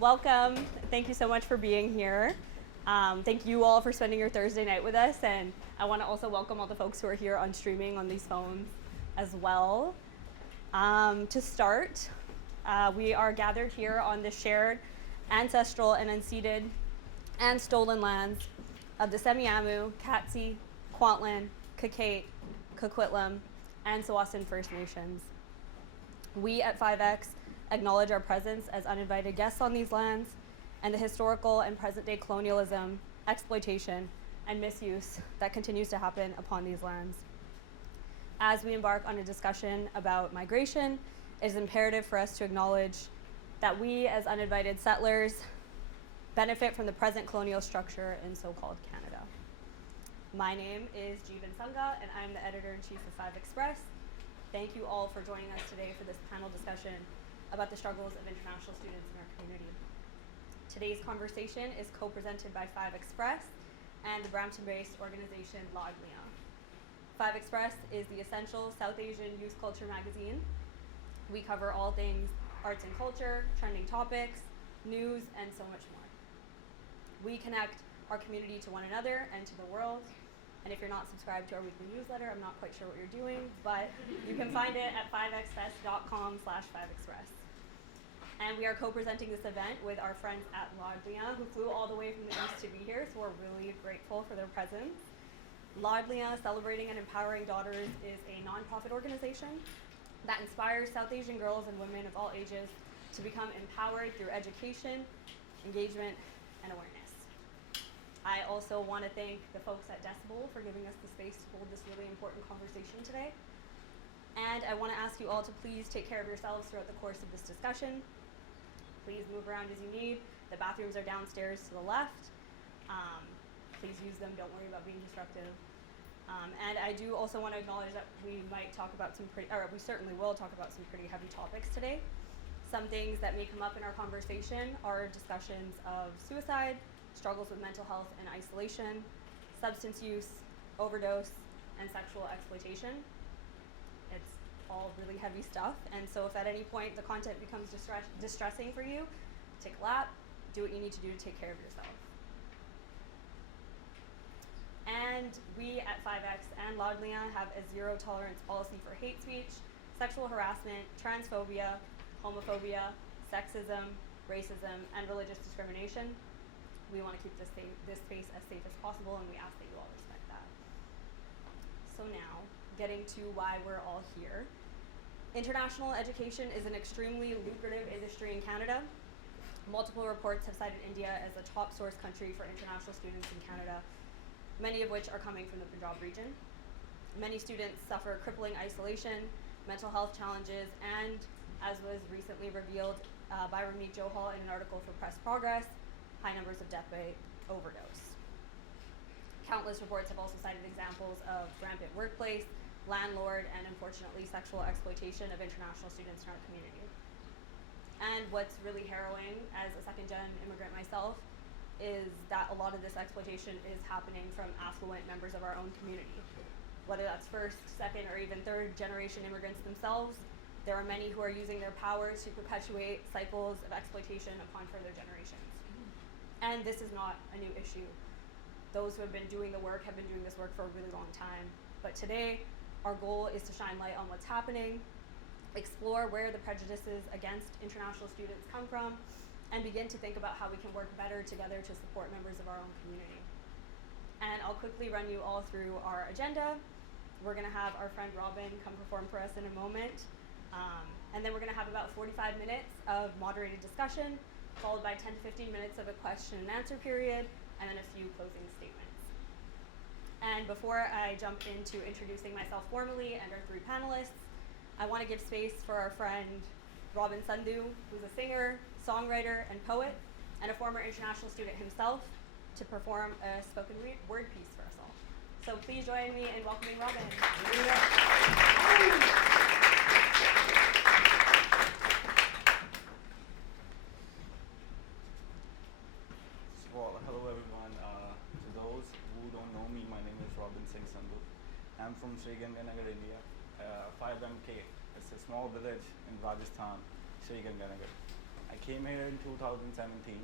Welcome. Thank you so much for being here. Thank you all for spending your Thursday night with us, and I want to also welcome all the folks who are here on streaming on these phones as well. To start, we are gathered here on the shared ancestral and unceded and stolen lands of the Semiahmoo, Katzie, Kwantlen, Kakate, Coquitlam, and Tsawwassen First Nations. We at 5X acknowledge our presence as uninvited guests on these lands and the historical and present-day colonialism, exploitation, and misuse that continues to happen upon these lands. As we embark on a discussion about migration, it is imperative for us to acknowledge that we as uninvited settlers benefit from the present colonial structure in so-called Canada. My name is Jeevan Sangha, and I'm the editor-in-chief of 5Express. Thank you all for joining us today for this panel discussion about the struggles of international students in our community. Today's conversation is co-presented by 5Express and the Brampton-based organization Laadliyan. 5Express is the essential South Asian youth culture magazine. We cover all things arts and culture, trending topics, news, and so much more. We connect our community to one another and to the world. And if you're not subscribed to our weekly newsletter, I'm not quite sure what you're doing, but you can find it at 5xfest.com/5express. And we are co-presenting this event with our friends at Laadliyan, who flew all the way from the east to be here, so we're really grateful for their presence. Laadliyan, Celebrating and Empowering Daughters, is a nonprofit organization that inspires South Asian girls and women of all ages to become empowered through education, engagement, and awareness. I also want to thank the folks at Decibel for giving us the space to hold this really important conversation today. And I want to ask you all to please take care of yourselves throughout the course of this discussion. Please move around as you need. The bathrooms are downstairs to the left. Please use them. Don't worry about being disruptive. And I do also want to acknowledge that we might talk about we certainly will talk about some pretty heavy topics today. Some things that may come up in our conversation are discussions of suicide, struggles with mental health and isolation, substance use, overdose, and sexual exploitation. It's all really heavy stuff, and so if at any point the content becomes distressing for you, take a lap, do what you need to do to take care of yourself. And we at 5X and Laadliyan have a zero tolerance policy for hate speech, sexual harassment, transphobia, homophobia, sexism, racism, and religious discrimination. We want to keep this space as safe as possible, and we ask that you all respect that. So now, getting to why we're all here. International education is an extremely lucrative industry in Canada. Multiple reports have cited India as a top source country for international students in Canada, many of which are coming from the Punjab region. Many students suffer crippling isolation, mental health challenges, and, as was recently revealed by Ramneet Johal in an article for Press Progress, high numbers of death by overdose. Countless reports have also cited examples of rampant workplace, landlord, and unfortunately sexual exploitation of international students in our community. And what's really harrowing as a second-gen immigrant myself is that a lot of this exploitation is happening from affluent members of our own community. Whether that's first, second, or even third generation immigrants themselves, there are many who are using their powers to perpetuate cycles of exploitation upon further generations. And this is not a new issue. Those who have been doing the work have been doing this work for a really long time. But today, our goal is to shine light on what's happening, explore where the prejudices against international students come from, and begin to think about how we can work better together to support members of our own community. And I'll quickly run you all through our agenda. We're gonna have our friend Robin come perform for us in a moment. And then we're gonna have about 45 minutes of moderated discussion, followed by 10 to 15 minutes of a question and answer period, and then a few closing statements. And before I jump into introducing myself formally and our three panelists, I want to give space for our friend Robin Sandhu, who's a singer, songwriter, and poet, and a former international student himself, to perform a spoken word piece for us all. So please join me in welcoming Robin. Hello everyone. To those who don't know me, my name is Robin Singh Sandhu. I'm from Sriganganagar, India. 5MK. It's a small village in Rajasthan, Sriganganagar. I came here in 2017,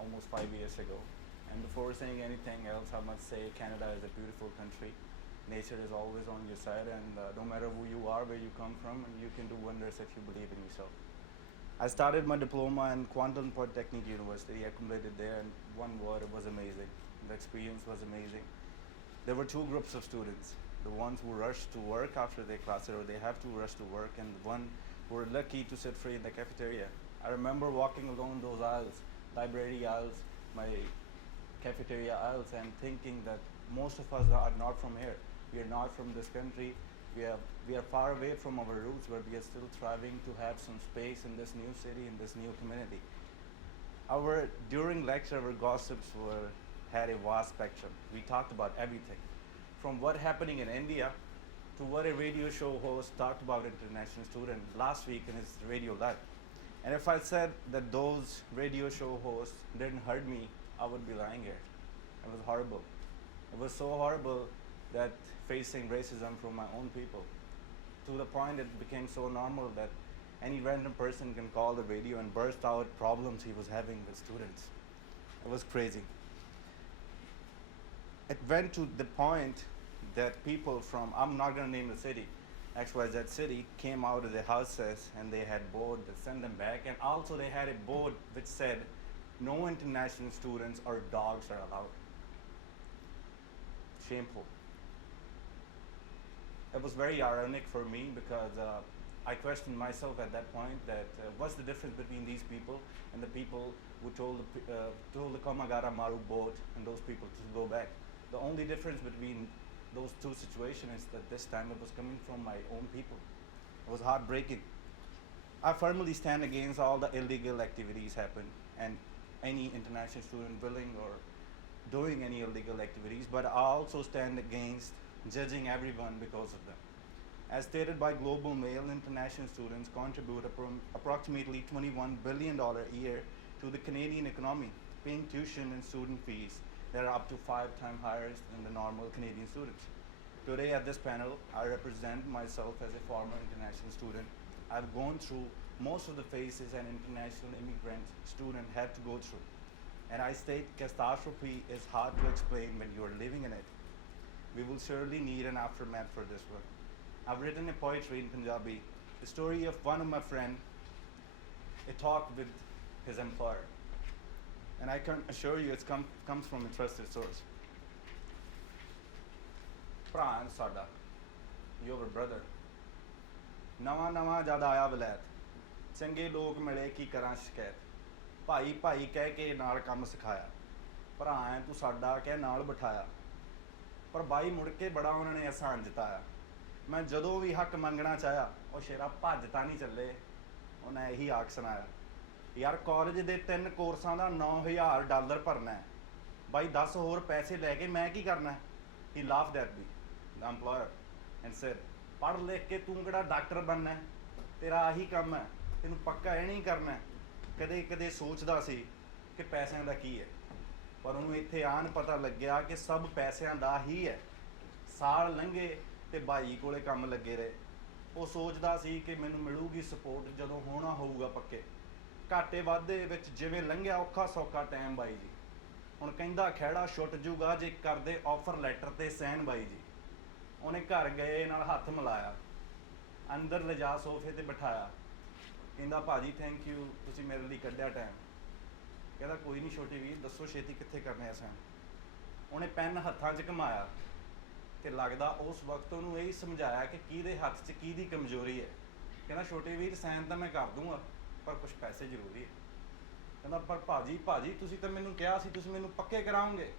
almost 5 years ago. And before saying anything else, I must say Canada is a beautiful country. Nature is always on your side, and no matter who you are, where you come from, you can do wonders if you believe in yourself. I started my diploma in Quantum Polytechnic University. I completed there, and one word, it was amazing. The experience was amazing. There were two groups of students: the ones who rushed to work after their classes, or they have to rush to work, and the one who were lucky to sit free in the cafeteria. I remember walking along those aisles, library aisles, my cafeteria aisles, and thinking that most of us are not from here. We are not from this country. We are far away from our roots, but we are still striving to have some space in this new city, in this new community. During lecture, our gossips had a vast spectrum. We talked about everything, from what happening in India to what a radio show host talked about international student last week in his radio live. And if I said that those radio show hosts didn't hurt me, I would be lying here. It was horrible. It was so horrible that facing racism from my own people, to the point it became so normal that any random person can call the radio and burst out problems he was having with students. It was crazy. It went to the point that people from, I'm not going to name the city, XYZ city, came out of their houses and they had board that sent them back, and also they had a board which said no international students or dogs are allowed. Shameful. It was very ironic for me because I questioned myself at that point that what's the difference between these people and the people who told the Komagara Maru boat and those people to go back. The only difference between those two situations is that this time it was coming from my own people. It was heartbreaking. I firmly stand against all the illegal activities happen and any international student willing or doing any illegal activities, but I also stand against judging everyone because of them. As stated by Global Mail, international students contribute approximately $21 billion a year to the Canadian economy, paying tuition and student fees that are up to 5 times higher than the normal Canadian students. Today at this panel, I represent myself as a former international student. I've gone through most of the phases an international immigrant student had to go through. And I state catastrophe is hard to explain when you are living in it. We will surely need an aftermath for this one. I've written a poetry in Punjabi, the story of one of my friends, a talk with his employer. And I can assure you it comes from a trusted source. Pran Sada, your brother. Nawa nawa jad aaya vilayat. Change log mile ki karan shikayat. ਭਾਈ ਭਾਈ ਕਹਿ ਕੇ ਨਾਲ ਕੰਮ ਸਿਖਾਇਆ, ਭਰਾ ਐ ਤੂੰ ਸਾਡਾ ਕਹਿ ਨਾਲ ਬਿਠਾਇਆ, ਪਰ ਬਾਈ ਮੁੜ ਕੇ ਬੜਾ ਉਹਨਾਂ ਨੇ ਆਸਾਨ ਜਿਤਾਇਆ। ਮੈਂ ਜਦੋਂ ਵੀ ਹੱਕ ਮੰਗਣਾ ਚਾਹਿਆ, ਉਹ ਸ਼ੇਰਾ ਭੱਜ ਤਾਂ ਨਹੀਂ ਚੱਲੇ, ਉਹਨੇ ਇਹੀ ਆਖ ਸੁਣਾਇਆ, ਯਾਰ ਕਾਲਜ ਦੇ 3 ਕੋਰਸਾਂ ਦਾ $9,000 ਭਰਨਾ ਹੈ, ਬਾਈ 10 ਹੋਰ ਪੈਸੇ ਲੈ ਕੇ ਮੈਂ ਕੀ ਕਰਨਾ? He laughed at me, the employer, and said, ਪੜ੍ਹ ਲਿਖ ਕੇ ਤੂੰ ਕਿਹੜਾ ਡਾਕਟਰ ਬਣਨਾ, ਤੇਰਾ ਆਹੀ ਕੰਮ ਹੈ, ਤੈਨੂੰ ਪੱਕਾ ਇਹ ਨਹੀਂ ਕਰਨਾ। ਕਦੇ ਕਦੇ ਸੋਚਦਾ ਸੀ ਕਿ ਪੈਸਿਆਂ ਦਾ ਕੀ ਹੈ, ਪਰ ਉਹਨੂੰ ਇੱਥੇ ਆਣ ਪਤਾ ਲੱਗਿਆ ਕਿ ਸਭ ਪੈਸਿਆਂ ਦਾ ਹੀ ਹੈ। ਸਾਲ ਲੰਘੇ ਤੇ ਭਾਈ ਕੋਲੇ ਕੰਮ ਲੱਗੇ ਰਹੇ। ਉਹ ਸੋਚਦਾ ਸੀ ਕਿ ਮੈਨੂੰ ਮਿਲੂਗੀ ਸਪੋਰਟ ਜਦੋਂ ਹੋਣਾ ਹੋਊਗਾ ਪੱਕੇ। ਘਾਟੇ ਵਾਧੇ ਵਿੱਚ ਜਿਵੇਂ ਲੰਘਿਆ ਔਖਾ ਸੌਖਾ ਟਾਈਮ ਬਾਈ ਜੀ। ਹੁਣ ਕਹਿੰਦਾ ਖਹਿੜਾ ਛੁੱਟ ਜੂਗਾ ਜੇ ਕਰਦੇ ਆਫਰ ਲੈਟਰ ਤੇ ਸਾਈਨ ਬਾਈ ਜੀ। ਉਹਨੇ ਘਰ ਗਏ ਨਾਲ ਹੱਥ ਮਿਲਾਇਆ, ਅੰਦਰ ਲਿਜਾ ਸੋਫੇ ਤੇ ਬਿਠਾਇਆ, ਕਹਿੰਦਾ ਭਾਜੀ ਥੈਂਕ ਯੂ ਤੁਸੀਂ ਮੇਰੇ ਲਈ ਕੱਢਿਆ ਟਾਈਮ। ਕਹਿੰਦਾ ਕੋਈ ਨਹੀਂ ਛੋਟੇ ਵੀਰ, ਦੱਸੋ ਛੇਤੀ ਕਿੱਥੇ ਕਰਨੇ ਆ ਸਾਈਨ। ਉਹਨੇ ਪੈਨ ਹੱਥਾਂ 'ਚ ਘੁਮਾਇਆ ਤੇ ਲੱਗਦਾ ਉਸ ਵਕਤ ਉਹਨੂੰ ਇਹ ਸਮਝਾਇਆ ਕਿ ਕਿਹਦੇ ਹੱਥ 'ਚ ਕਿਹਦੀ ਕਮਜ਼ੋਰੀ ਹੈ। ਕਹਿੰਦਾ ਛੋਟੇ ਵੀਰ ਸਾਈਨ ਤਾਂ ਮੈਂ ਕਰ ਦੂੰਗਾ, ਪਰ ਕੁਛ ਪੈਸੇ ਜ਼ਰੂਰੀ ਹੈ। ਕਹਿੰਦਾ ਪਰ ਭਾਜੀ ਤੁਸੀਂ ਤਾਂ ਮੈਨੂੰ ਕਿਹਾ ਸੀ ਤੁਸੀਂ ਮੈਨੂੰ ਪੱਕੇ ਕਰਾਓਗੇ।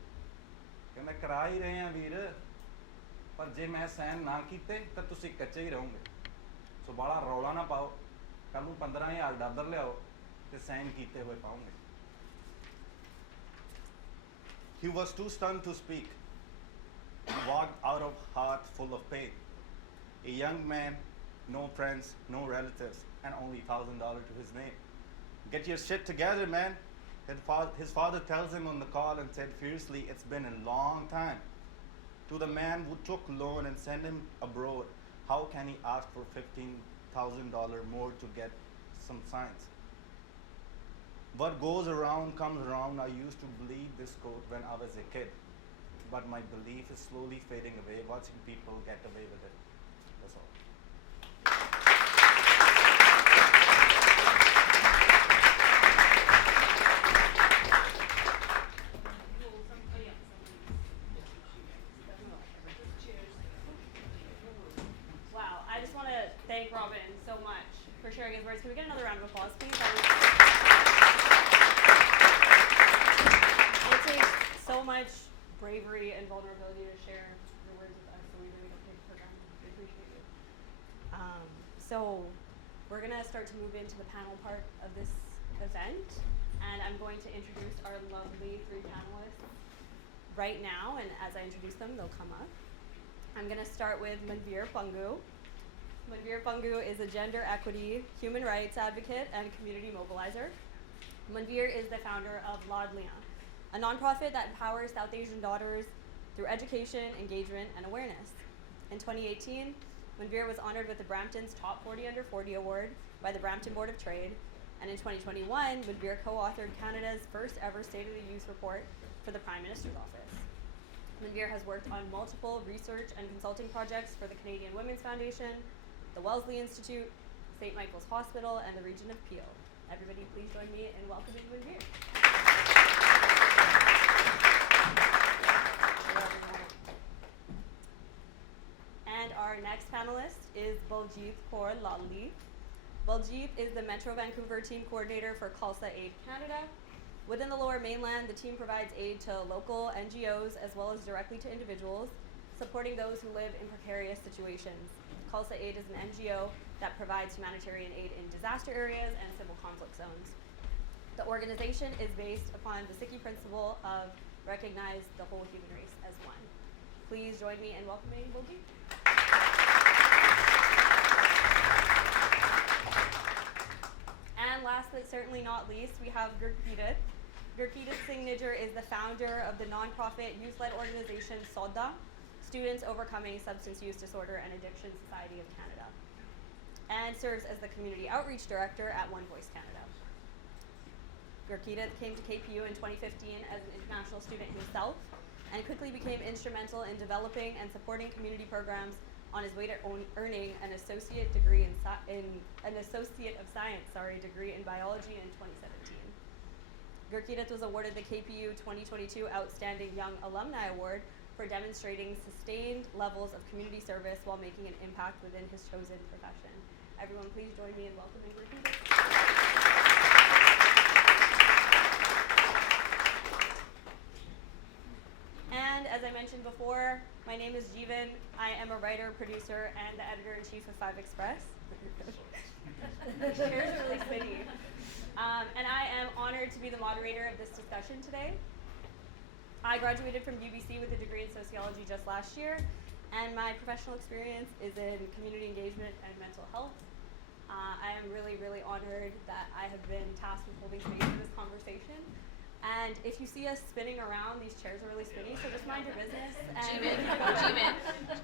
ਕਹਿੰਦਾ ਕਰਾ ਹੀ ਰਹੇ ਆ ਵੀਰ, ਪਰ ਜੇ ਮੈਂ ਸਾਈਨ ਨਾ ਕੀਤੇ ਤਾਂ ਤੁਸੀਂ ਕੱਚੇ ਹੀ ਰਹੋਗੇ। ਸੋ ਬਾਹਲਾ ਰੌਲਾ ਨਾ ਪਾਓ, ਕੱਲ ਨੂੰ $15,000 ਲਿਆਓ ਤੇ ਸਾਈਨ ਕੀਤੇ ਹੋਏ ਪਾਓਗੇ। He was too stunned to speak. He walked out of heart full of pain. A young man, no friends, no relatives, and only $1,000 to his name. Get your shit together, man. His father tells him on the call and said fiercely, it's been a long time. To the man who took loan and sent him abroad, how can he ask for $15,000 more to get some signs? What goes around comes around. I used to believe this quote when I was a kid, but my belief is slowly fading away, watching people get away with it. That's all. Wow, I just want to thank Robin so much for sharing his words. Can we get another round of applause, please? It takes so much bravery and vulnerability to share your words with us, so we really don't take it for granted. We appreciate you. So we're going to start to move into the panel part of this event, and I'm going to introduce our lovely three panelists right now, and as I introduce them, they'll come up. I'm going to start with Manveer Pungu. Manveer Pungu is a gender equity, human rights advocate, and community mobilizer. Manveer is the founder of Laadliyan, a nonprofit that empowers South Asian daughters through education, engagement, and awareness. In 2018, Manveer was honored with the Brampton's Top 40 Under 40 Award by the Brampton Board of Trade, and in 2021, Manveer co-authored Canada's first ever State of the Youth report for the Prime Minister's office. Manveer has worked on multiple research and consulting projects for the Canadian Women's Foundation, the Wellesley Institute, St. Michael's Hospital, and the region of Peel. Everybody please join me in welcoming Manveer. And our next panelist is Baljeet Kaur Lalli. Baljeet is the Metro Vancouver team coordinator for Khalsa Aid Canada. Within the Lower Mainland, the team provides aid to local NGOs as well as directly to individuals, supporting those who live in precarious situations. Khalsa Aid is an NGO that provides humanitarian aid in disaster areas and civil conflict zones. The organization is based upon the Sikhi principle of recognize the whole human race as one. Please join me in welcoming Baljeet. And last but certainly not least, we have Gurpreet. Gurpreet Singh Nijjar is the founder of the nonprofit youth-led organization SODA, Students Overcoming Substance Use Disorder and Addiction Society of Canada, and serves as the community outreach director at One Voice Canada. Gurpreet came to KPU in 2015 as an international student himself, and quickly became instrumental in developing and supporting community programs on his way to earning an associate degree an associate of science degree in biology in 2017. Gurpreet was awarded the KPU 2022 Outstanding Young Alumni Award for demonstrating sustained levels of community service while making an impact within his chosen profession. Everyone, please join me in welcoming Gurpreet. And as I mentioned before, my name is Jeevan. I am a writer, producer, and the editor-in-chief of 5 Express. The chairs are really spinny. And I am honored to be the moderator of this discussion today. I graduated from UBC with a degree in sociology just last year, and my professional experience is in community engagement and mental health. I am really, really honored that I have been tasked with holding space for this conversation. And if you see us spinning around, these chairs are really spinny, so just mind your business. Jeevan,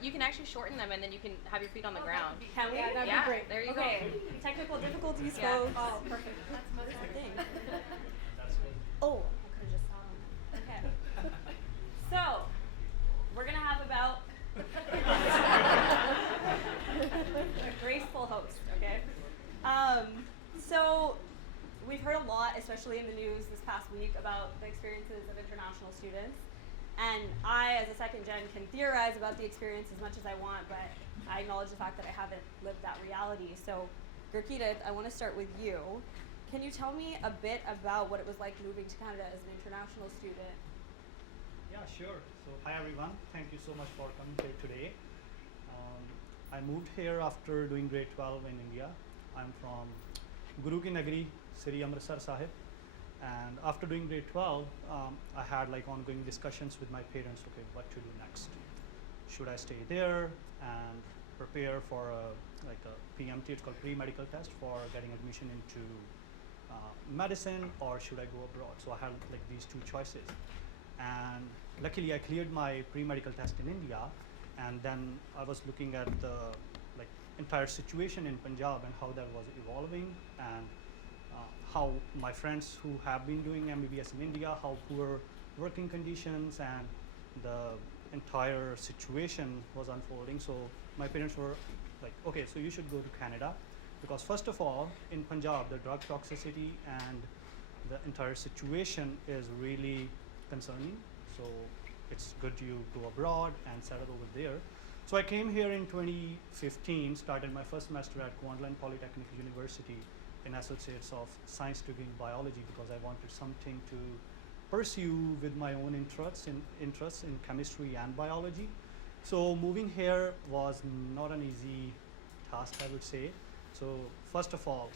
you can actually shorten them and then you can have your feet on the ground. Can we? Yeah, that'd be great. There you go. Okay, technical difficulties, Yeah. folks. Oh, perfect. That's the thing. Oh, I could have just saw them. Okay. So, we're going to have about a graceful host, okay? So, we've heard a lot, especially in the news this past week, about the experiences of international students. And I, as a second gen, can theorize about the experience as much as I want, but I acknowledge the fact that I haven't lived that reality. So, Gurpreet, I want to start with you. Can you tell me a bit about what it was like moving to Canada as an international student? Yeah, sure. So, hi everyone. Thank you so much for coming here today. I moved here after doing grade 12 in India. I'm from Guru Ki Nagari, Sri Amritsar Sahib. And after doing grade 12, I had like ongoing discussions with my parents, okay, what to do next. Should I stay there and prepare for a PMT, it's called pre-medical test for getting admission into medicine, or should I go abroad? So I had like these two choices. And luckily I cleared my pre-medical test in India, and then I was looking at the entire situation in Punjab and how that was evolving, and how my friends who have been doing MBBS in India, how poor working conditions and the entire situation was unfolding. So my parents were like, okay, so you should go to Canada, because first of all, in Punjab, the drug toxicity and the entire situation is really concerning. So it's good you go abroad and settle over there. So I came here in 2015, started my first semester at Queensland Polytechnic University in Associates of Science degree in biology, because I wanted something to pursue with my own interests in chemistry and biology. So moving here was not an easy task, I would say. So first of all,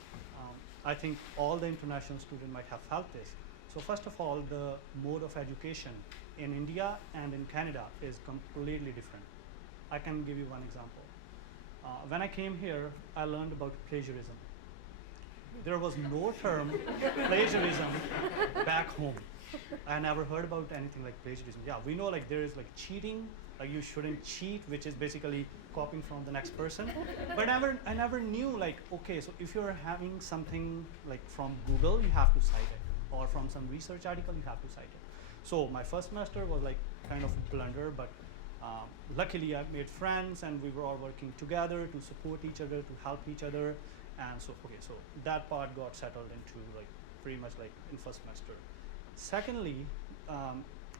I think all the international students might have felt this. So first of all, the mode of education in India and in Canada is completely different. I can give you one example. When I came here, I learned about plagiarism. There was no term plagiarism back home. I never heard about anything like plagiarism. Yeah, we know like there is like cheating, like you shouldn't cheat, which is basically copying from the next person. But I never knew like, okay, so if you're having something like from Google, you have to cite it, or from some research article, you have to cite it. So my first semester was like kind of blunder, but luckily I made friends and we were all working together to support each other, to help each other. And so, okay, so that part got settled into like pretty much like in first semester. Secondly,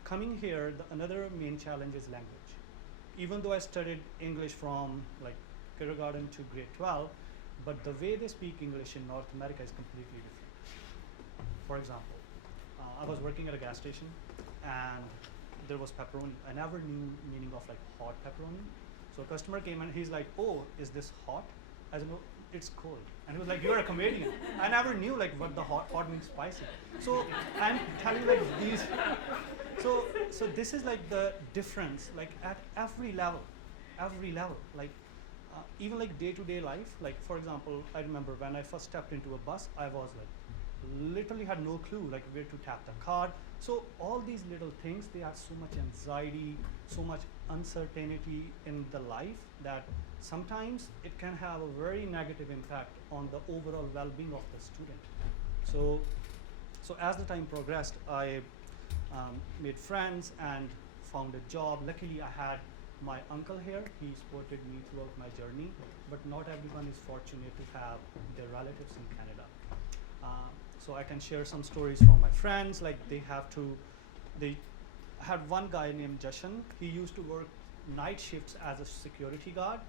coming here, another main challenge is language. Even though I studied English from like kindergarten to grade 12, but the way they speak English in North America is completely different. For example, I was working at a gas station and there was pepperoni. I never knew meaning of like hot pepperoni. So a customer came and he's like, oh, is this hot? I said, no, it's cold. And he was like, you're a comedian. I never knew like what the hot means spicy. So I'm telling like these, so this is like the difference, like at every level, like even like day-to-day life. Like for example, I remember when I first stepped into a bus, I was like, literally had no clue like where to tap the card. So all these little things, they add so much anxiety, so much uncertainty in the life that sometimes it can have a very negative impact on the overall well-being of the student. So as the time progressed, I made friends and found a job. Luckily, I had my uncle here. He supported me throughout my journey, but not everyone is fortunate to have their relatives in Canada. So I can share some stories from my friends. Like they had one guy named Jashan. He used to work night shifts as a security guard,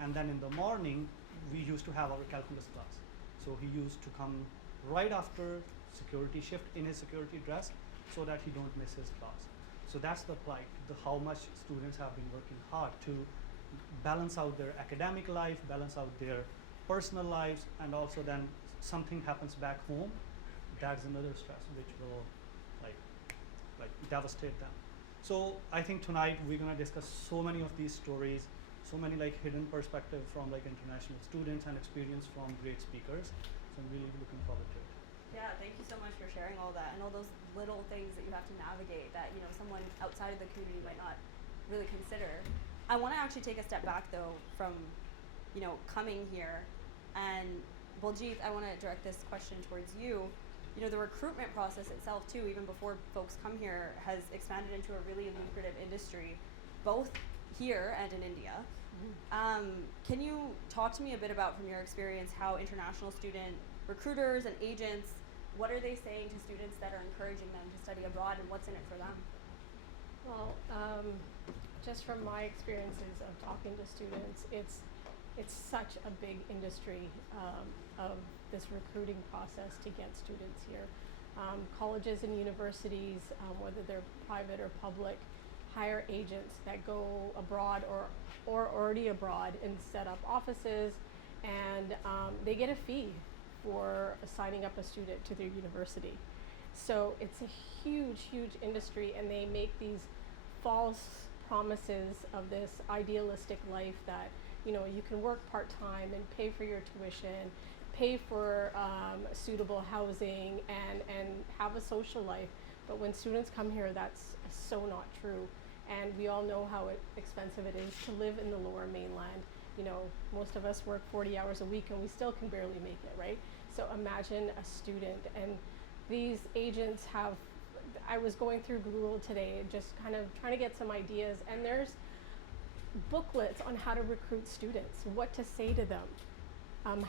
and then in the morning we used to have our calculus class. So he used to come right after security shift in his security dress so that he don't miss his class. So that's the plight, how much students have been working hard to balance out their academic life, balance out their personal lives, and also then something happens back home. That's another stress which will like devastate them. So I think tonight we're gonna discuss so many of these stories, so many like hidden perspective from like international students and experience from great speakers. So I'm really looking forward to it. Yeah, thank you so much for sharing all that and all those little things that you have to navigate that, you know, someone outside of the community might not really consider. I want to actually take a step back though from, you know, coming here, and Baljeet, I want to direct this question towards you. You know, the recruitment process itself too, even before folks come here, has expanded into a really lucrative industry, both here and in India. Can you talk to me a bit about, from your experience, how international student recruiters and agents, what are they saying to students that are encouraging them to study abroad, and what's in it for them? Well, just from my experiences of talking to students, it's such a big industry of this recruiting process to get students here. Colleges and universities, whether they're private or public, hire agents that go abroad or already abroad and set up offices, and they get a fee for signing up a student to their university. So it's a huge, huge industry, and they make these false promises of this idealistic life that, you know, you can work part-time and pay for your tuition, pay for suitable housing, and have a social life. But when students come here, that's so not true. And we all know how expensive it is to live in the Lower Mainland. You know, most of us work 40 hours a week and we still can barely make it, right? So imagine a student, and these agents have, I was going through Google today, just kind of trying to get some ideas, and there's booklets on how to recruit students, what to say to them,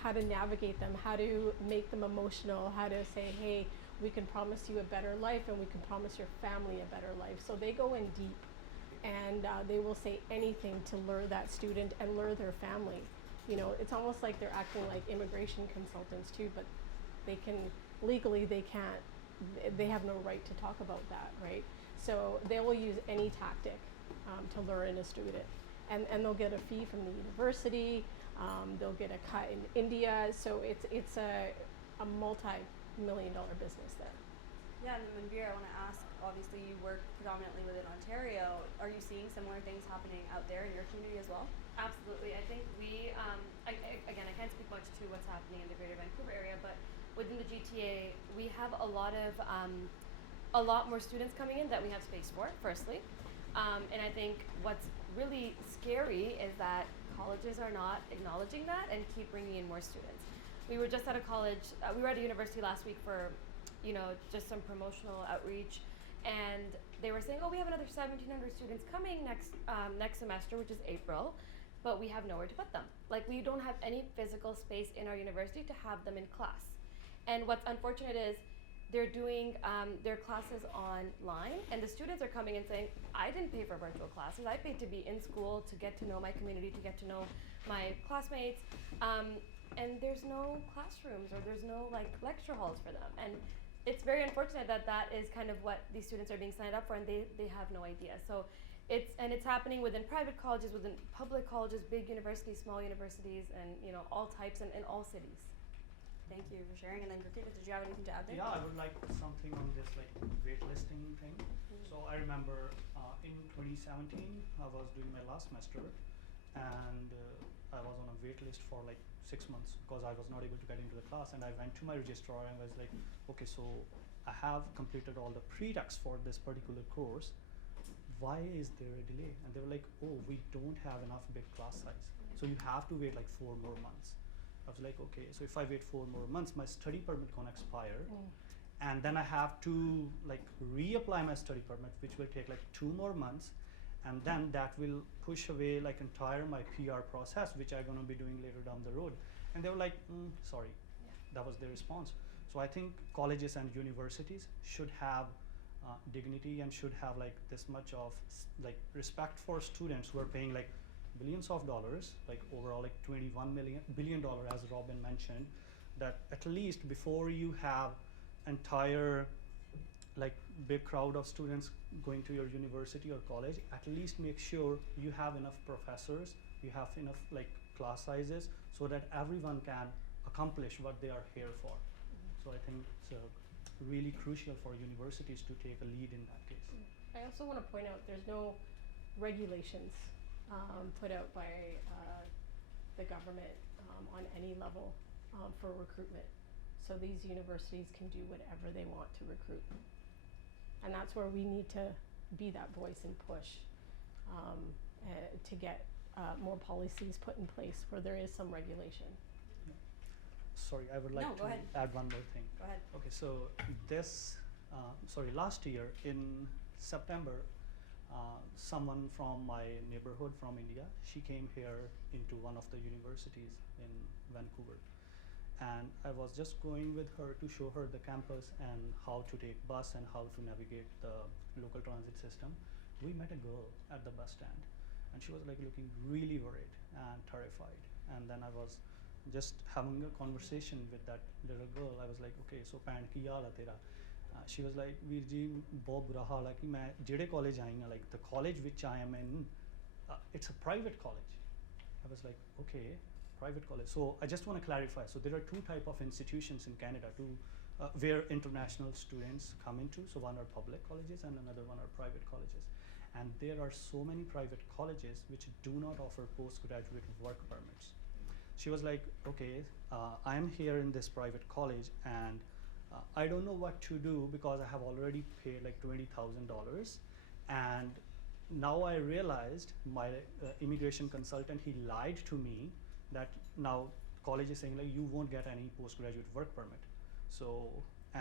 how to navigate them, how to make them emotional, how to say, hey, we can promise you a better life and we can promise your family a better life. So they go in deep, and they will say anything to lure that student and lure their family. You know, it's almost like they're acting like immigration consultants too, but they can, legally they can't, they have no right to talk about that, right? So they will use any tactic to lure in a student. And they'll get a fee from the university, they'll get a cut in India, so it's a multi-million-dollar business there. Yeah, and then Manveer, I want to ask, obviously you work predominantly within Ontario. Are you seeing similar things happening out there in your community as well? Absolutely. I think we, again, I can't speak much to what's happening in the Greater Vancouver area, but within the GTA, we have a lot more students coming in that we have space for, firstly. And I think what's really scary is that colleges are not acknowledging that and keep bringing in more students. We were just at a college, we were at a university last week for, you know, just some promotional outreach, and they were saying, oh, we have another 1,700 students coming next semester, which is April, but we have nowhere to put them. Like, we don't have any physical space in our university to have them in class. And what's unfortunate is they're doing their classes online, and the students are coming and saying, I didn't pay for virtual classes, I paid to be in school, to get to know my community, to get to know my classmates, and there's no classrooms or there's no like lecture halls for them. And it's very unfortunate that that is kind of what these students are being signed up for, and they have no idea. So it's happening within private colleges, within public colleges, big universities, small universities, and you know, all types and in all cities. Thank you for sharing. And then Gurkeet, did you have anything to add there? Yeah, I would like something on this like waitlisting thing. So I remember in 2017 I was doing my last semester, and I was on a wait list for like 6 months because I was not able to get into the class, and I went to my registrar and was like, okay, so I have completed all the prereqs for this particular course. Why is there a delay? And they were like, oh, we don't have enough big class size, so you have to wait like 4 more months. I was like, okay, so if I wait 4 more months, my study permit gonna expire, and then I have to like reapply my study permit, which will take like 2 more months, and then that will push away like entire my PR process, which I'm gonna be doing later down the road. And they were like, sorry, that was their response. So I think colleges and universities should have dignity and should have like this much of like respect for students who are paying like billions of dollars, like overall like $21 billion, as Robin mentioned, that at least before you have entire like big crowd of students going to your university or college, at least make sure you have enough professors, you have enough like class sizes, so that everyone can accomplish what they are here for. So I think it's really crucial for universities to take a lead in that case. I also want to point out there's no regulations put out by the government on any level for recruitment. So these universities can do whatever they want to recruit. And that's where we need to be that voice and push to get more policies put in place where there is some regulation. Sorry, I would like No, go to ahead. add one more thing. Go ahead. Okay, so last year in September, someone from my neighborhood from India, she came here into one of the universities in Vancouver. And I was just going with her to show her the campus and how to take bus and how to navigate the local transit system. We met a girl at the bus stand, and she was like looking really worried and terrified. And then I was just having a conversation with that little girl. I was like, okay, so ਭੈਣ ਕੀ ਹਾਲ ਹੈ ਤੇਰਾ? She was like, ਵੀਰ ਜੀ ਬਹੁਤ ਬੁਰਾ ਹਾਲ ਹੈ ਕਿ ਮੈਂ ਜਿਹੜੇ college ਆਈ ਹਾਂ, like the college which I am in, it's a private college. I was like, okay, private college. So I just want to clarify. So there are 2 types of institutions in Canada where international students come into. So one are public colleges and another one are private colleges. And there are so many private colleges which do not offer postgraduate work permits. She was like, okay, I'm here in this private college and I don't know what to do because I have already paid like $20,000. And now I realized my immigration consultant, he lied to me that now college is saying like you won't get any postgraduate work permit. So,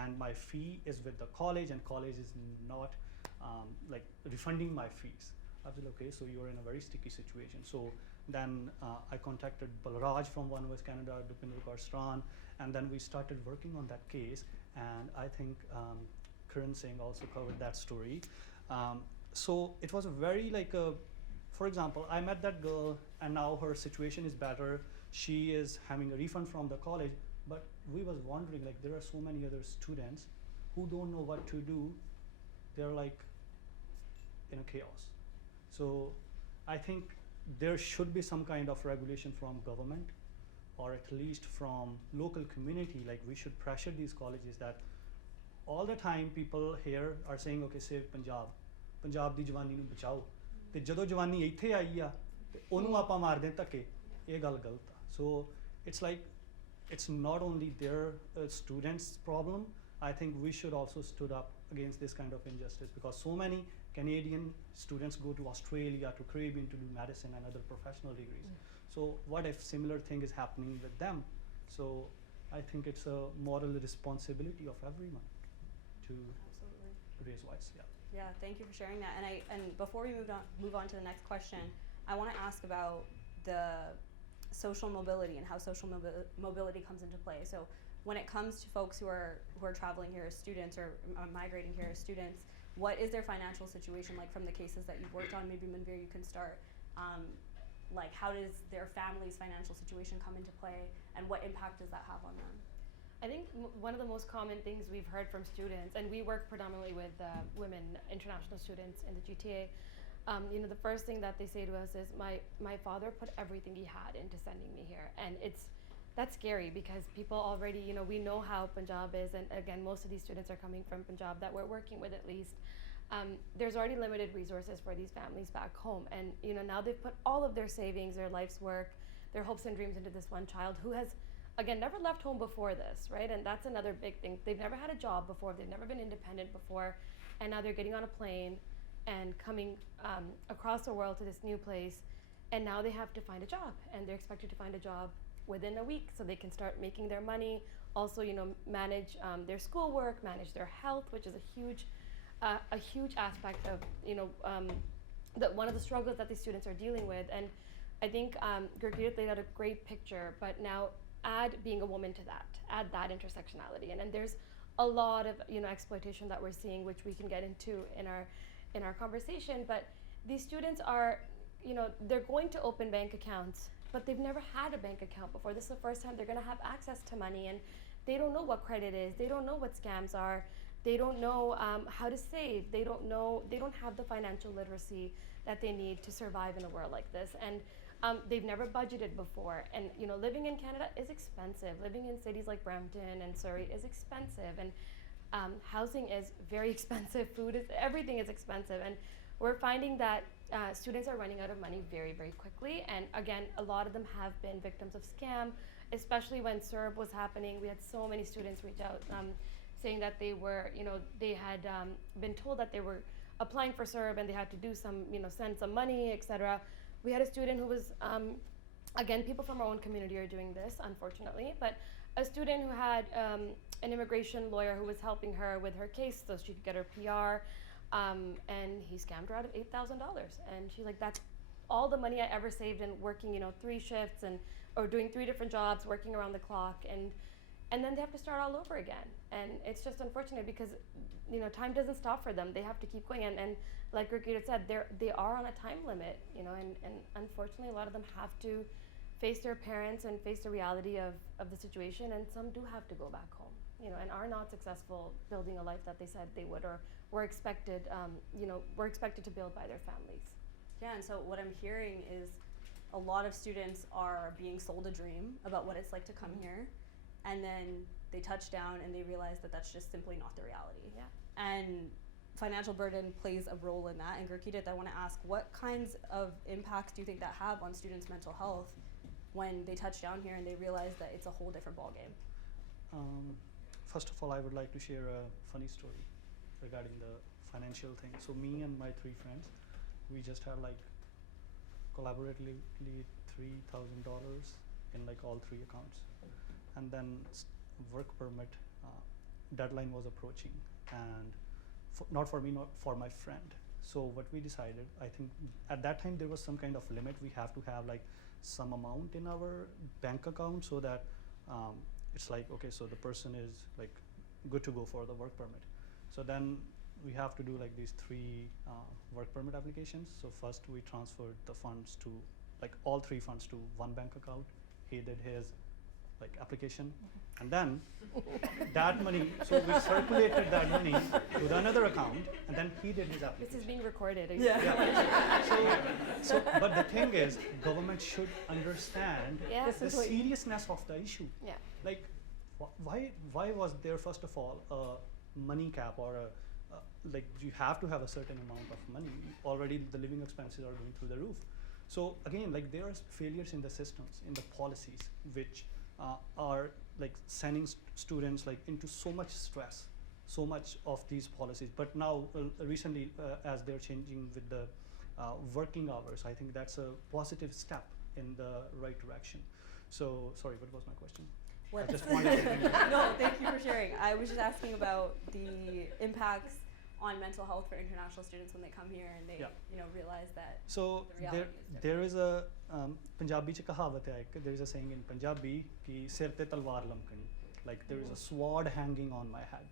and my fee is with the college, and college is not like refunding my fees. I was like, okay, so you're in a very sticky situation. So then I contacted Balraj from One West Canada, Dupinder Kaur Stran, and then we started working on that case. And I think Karan Singh also covered that story. So it was a very like for example, I met that girl and now her situation is better. She is having a refund from the college, but we was wondering like there are so many other students who don't know what to do. They're like in a chaos. So I think there should be some kind of regulation from government or at least from local community. Like we should pressure these colleges that all the time people here are saying, okay, save Punjab. Punjab ਦੀ ਜਵਾਨੀ ਨੂੰ ਬਚਾਓ ਤੇ ਜਦੋਂ ਜਵਾਨੀ ਇੱਥੇ ਆਈ ਆ ਤੇ ਉਹਨੂੰ ਆਪਾਂ ਮਾਰਦੇ ਧੱਕੇ ਇਹ ਗੱਲ ਗਲਤ ਆ so it's like it's not only their students problem. I think we should also stood up against this kind of injustice because so many Canadian students go to Australia, to Caribbean to do medicine and other professional degrees. So what if similar thing is happening with them? So I think it's a moral responsibility of everyone to raise voice. Yeah, thank you for sharing that. And before we move on to the next question, I want to ask about the social mobility and how social mobility comes into play. So when it comes to folks who are traveling here as students or migrating here as students, what is their financial situation like from the cases that you've worked on? Maybe Manveer, you can start. Like how does their family's financial situation come into play and what impact does that have on them? I think one of the most common things we've heard from students, and we work predominantly with women international students in the GTA, you know, the first thing that they say to us is, my father put everything he had into sending me here. And that's scary because people already, you know, we know how Punjab is, and again, most of these students are coming from Punjab that we're working with at least. There's already limited resources for these families back home. And, you know, now they've put all of their savings, their life's work, their hopes and dreams into this one child who has, again, never left home before this, right? And that's another big thing. They've never had a job before, they've never been independent before, and now they're getting on a plane and coming across the world to this new place, and now they have to find a job, and they're expected to find a job within a week so they can start making their money, also, you know, manage their schoolwork, manage their health, which is a huge aspect of, you know, one of the struggles that these students are dealing with. And I think Gurpreet laid out a great picture, but now add being a woman to that, add that intersectionality, and then there's a lot of, you know, exploitation that we're seeing, which we can get into in our conversation. But these students are, you know, they're going to open bank accounts, but they've never had a bank account before. This is the first time they're going to have access to money, and they don't know what credit is, they don't know what scams are, they don't know how to save, they don't have the financial literacy that they need to survive in a world like this. And they've never budgeted before, and, you know, living in Canada is expensive. Living in cities like Brampton and Surrey is expensive, and housing is very expensive. Food is, everything is expensive, and we're finding that students are running out of money very, very quickly. And again, a lot of them have been victims of scam, especially when CERB was happening. We had so many students reach out saying that they were, you know, they had been told that they were applying for CERB and they had to do some, you know, send some money, etc. We had a student who was, again, people from our own community are doing this, unfortunately, but a student who had an immigration lawyer who was helping her with her case so she could get her PR, and he scammed her out of $8,000. And she's like, that's all the money I ever saved in working, you know, 3 shifts or doing 3 different jobs, working around the clock, and then they have to start all over again. And it's just unfortunate because, you know, time doesn't stop for them. They have to keep going. And like Gurpreet said, they are on a time limit, you know, and unfortunately a lot of them have to face their parents and face the reality of the situation, and some do have to go back home, you know, and are not successful building a life that they said they would or were expected, you know, were expected to build by their families. Yeah, and so what I'm hearing is a lot of students are being sold a dream about what it's like to come here, and then they touch down and they realize that that's just simply not the reality. Yeah. And financial burden plays a role in that. And Gurpreet, I want to ask, what kinds of impacts do you think that have on students' mental health when they touch down here and they realize that it's a whole different ballgame? First of all, I would like to share a funny story regarding the financial thing. So me and my 3 friends, we just had like collaboratively $3,000 in like all 3 accounts. And then work permit deadline was approaching, and not for me, not for my friend. So what we decided, I think at that time there was some kind of limit. We have to have like some amount in our bank account so that it's like, okay, so the person is like good to go for the work permit. So then we have to do like these 3 work permit applications. So first we transferred the funds to, like all 3 funds to one bank account. He did his like application, and then that money, so we circulated that money to another account, and then he did his application. This is being recorded. Yeah. So, but the thing is, government should understand Yeah. This the is what you- seriousness of the issue. Yeah. Like, why was there first of all a money cap or like you have to have a certain amount of money? Already the living expenses are going through the roof. So again, like there are failures in the systems, in the policies, which are like sending students like into so much stress, so much of these policies. But now recently, as they're changing with the working hours, I think that's a positive step in the right direction. So sorry, what was my question? I just wanted to No, thank you for sharing. I was just asking about the impacts on mental health for international students when they come here and they, Yeah. realize that. So The reality is there is a Punjabi ch kahavat hai, there is a saying in Punjabi ki sir te talwar lamkani, like there is a sword hanging on my head.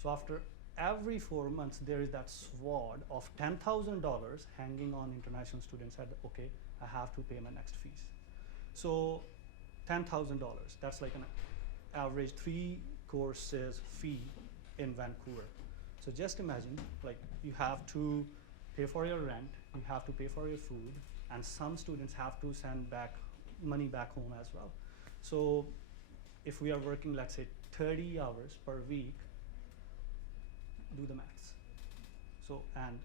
So after every 4 months there is that sword of $10,000 hanging on international students' head. Okay, I have to pay my next fees. So $10,000, that's like an average 3 courses fee in Vancouver. So just imagine, like you have to pay for your rent, you have to pay for your food, and some students have to send back money back home as well. So if we are working, let's say 30 hours per week, do the maths. So, and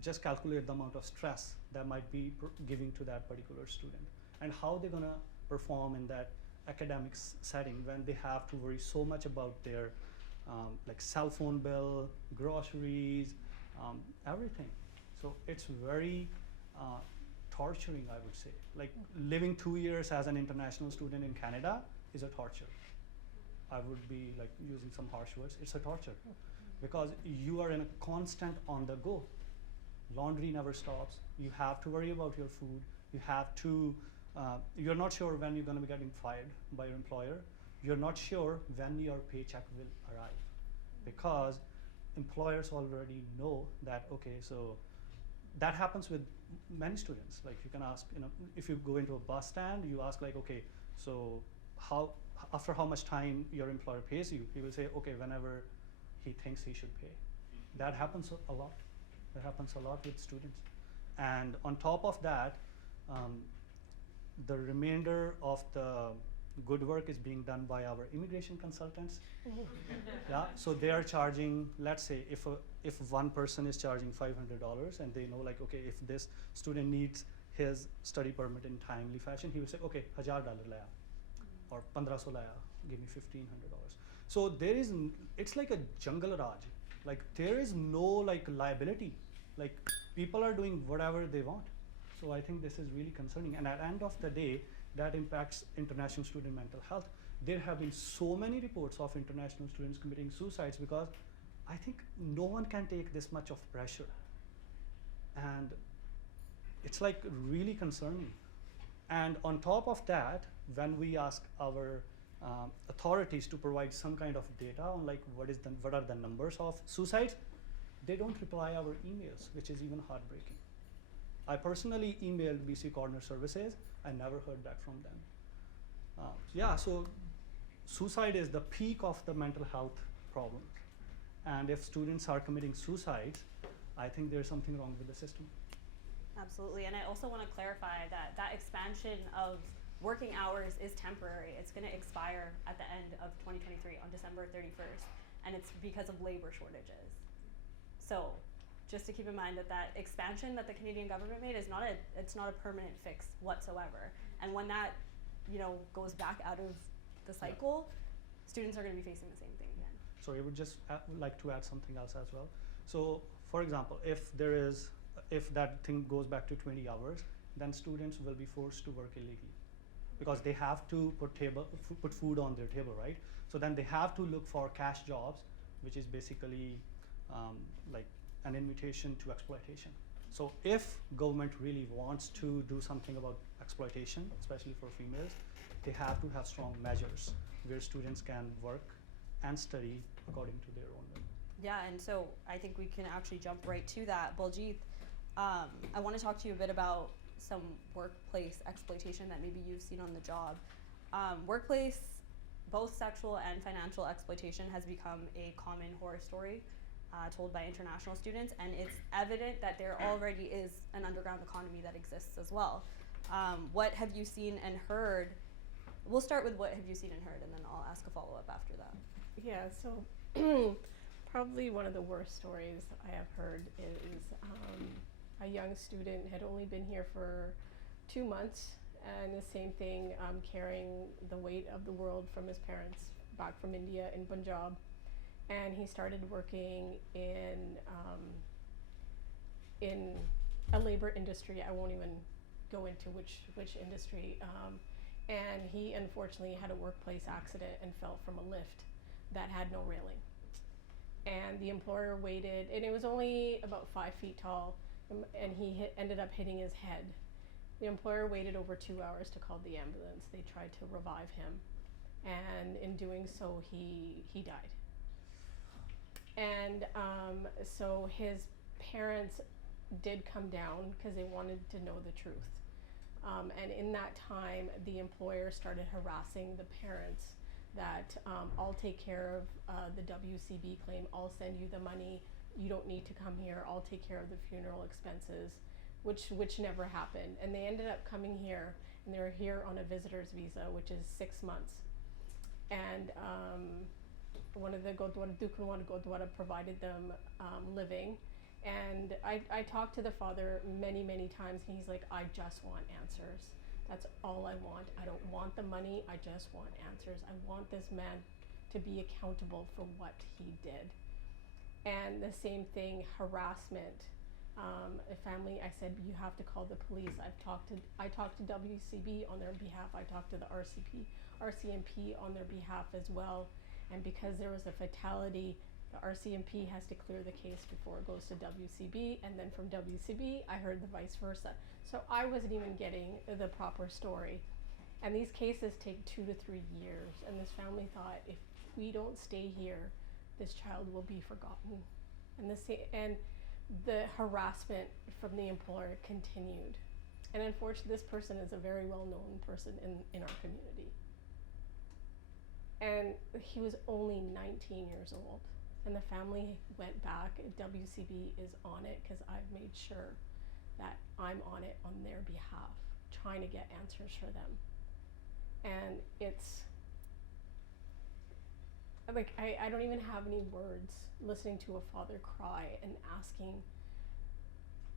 just calculate the amount of stress that might be giving to that particular student, and how they're gonna perform in that academic setting when they have to worry so much about their like cell phone bill, groceries, everything. So it's very torturing, I would say. Like living 2 years as an international student in Canada is a torture. I would be like using some harsh words. It's a torture because you are in a constant on the go. Laundry never stops. You have to worry about your food. You have to, you're not sure when you're gonna be getting fired by your employer. You're not sure when your paycheck will arrive, because employers already know that, okay, so that happens with many students. Like you can ask, if you go into a bus stand, you ask like, okay, so after how much time your employer pays you, he will say, okay, whenever he thinks he should pay. That happens a lot. That happens a lot with students. And on top of that, the remainder of the good work is being done by our immigration consultants. Yeah, so they are charging, let's say if one person is charging $500 and they know like, okay, if this student needs his study permit in timely fashion, he will say, okay, $1,000 laya or 1500 laya, give me $1,500. So there is, it's like a jungle raj. Like there is no like liability. Like people are doing whatever they want. So I think this is really concerning. And at the end of the day, that impacts international student mental health. There have been so many reports of international students committing suicides because I think no one can take this much of pressure. And it's like really concerning. And on top of that, when we ask our authorities to provide some kind of data on like what are the numbers of suicides, they don't reply our emails, which is even heartbreaking. I personally emailed BC Corner Services. I never heard back from them. Yeah, so suicide is the peak of the mental health problem. And if students are committing suicides, I think there's something wrong with the system. Absolutely, and I also want to clarify that that expansion of working hours is temporary. It's going to expire at the end of 2023 on December 31st, and it's because of labor shortages. So just to keep in mind that that expansion that the Canadian government made is it's not a permanent fix whatsoever. And when that, goes back out of the cycle, students are going to be facing the same thing again. So I would just like to add something else as well. So for example, if that thing goes back to 20 hours, then students will be forced to work illegally. because they have to put food on their table, right? So then they have to look for cash jobs, which is basically like an invitation to exploitation. So if government really wants to do something about exploitation, especially for females, they have to have strong measures where students can work and study according to their own will. Yeah, and so I think we can actually jump right to that. Baljeet, I want to talk to you a bit about some workplace exploitation that maybe you've seen on the job. Workplace, both sexual and financial exploitation has become a common horror story told by international students, and it's evident that there already is an underground economy that exists as well. What have you seen and heard? We'll start with what have you seen and heard, and then I'll ask a follow-up after that. Yeah, so probably one of the worst stories I have heard is a young student had only been here for 2 months, and the same thing, carrying the weight of the world from his parents back from India in Punjab. And he started working in a labor industry. I won't even go into which industry. And he unfortunately had a workplace accident and fell from a lift that had no railing. And the employer waited, and it was only about 5 feet tall, and he ended up hitting his head. The employer waited over 2 hours to call the ambulance. They tried to revive him, and in doing so, he died. And so his parents did come down because they wanted to know the truth. And in that time, the employer started harassing the parents that I'll take care of the WCB claim, I'll send you the money, you don't need to come here, I'll take care of the funeral expenses, which never happened. And they ended up coming here, and they were here on a visitor's visa, which is 6 months. And one of the Gurdwara provided them living. And I talked to the father many, many times, and he's like, I just want answers. That's all I want. I don't want the money, I just want answers. I want this man to be accountable for what he did. And the same thing, harassment. A family, I said, you have to call the police. I talked to WCB on their behalf. I talked to the RCMP on their behalf as well. And because there was a fatality, the RCMP has to clear the case before it goes to WCB, and then from WCB, I heard the vice versa. So I wasn't even getting the proper story. And these cases take 2 to 3 years, and this family thought, if we don't stay here, this child will be forgotten. And the harassment from the employer continued. And unfortunately, this person is a very well-known person in our community. And he was only 19 years old. And the family went back. WCB is on it because I've made sure that I'm on it on their behalf, trying to get answers for them. And it's like, I don't even have any words listening to a father cry and asking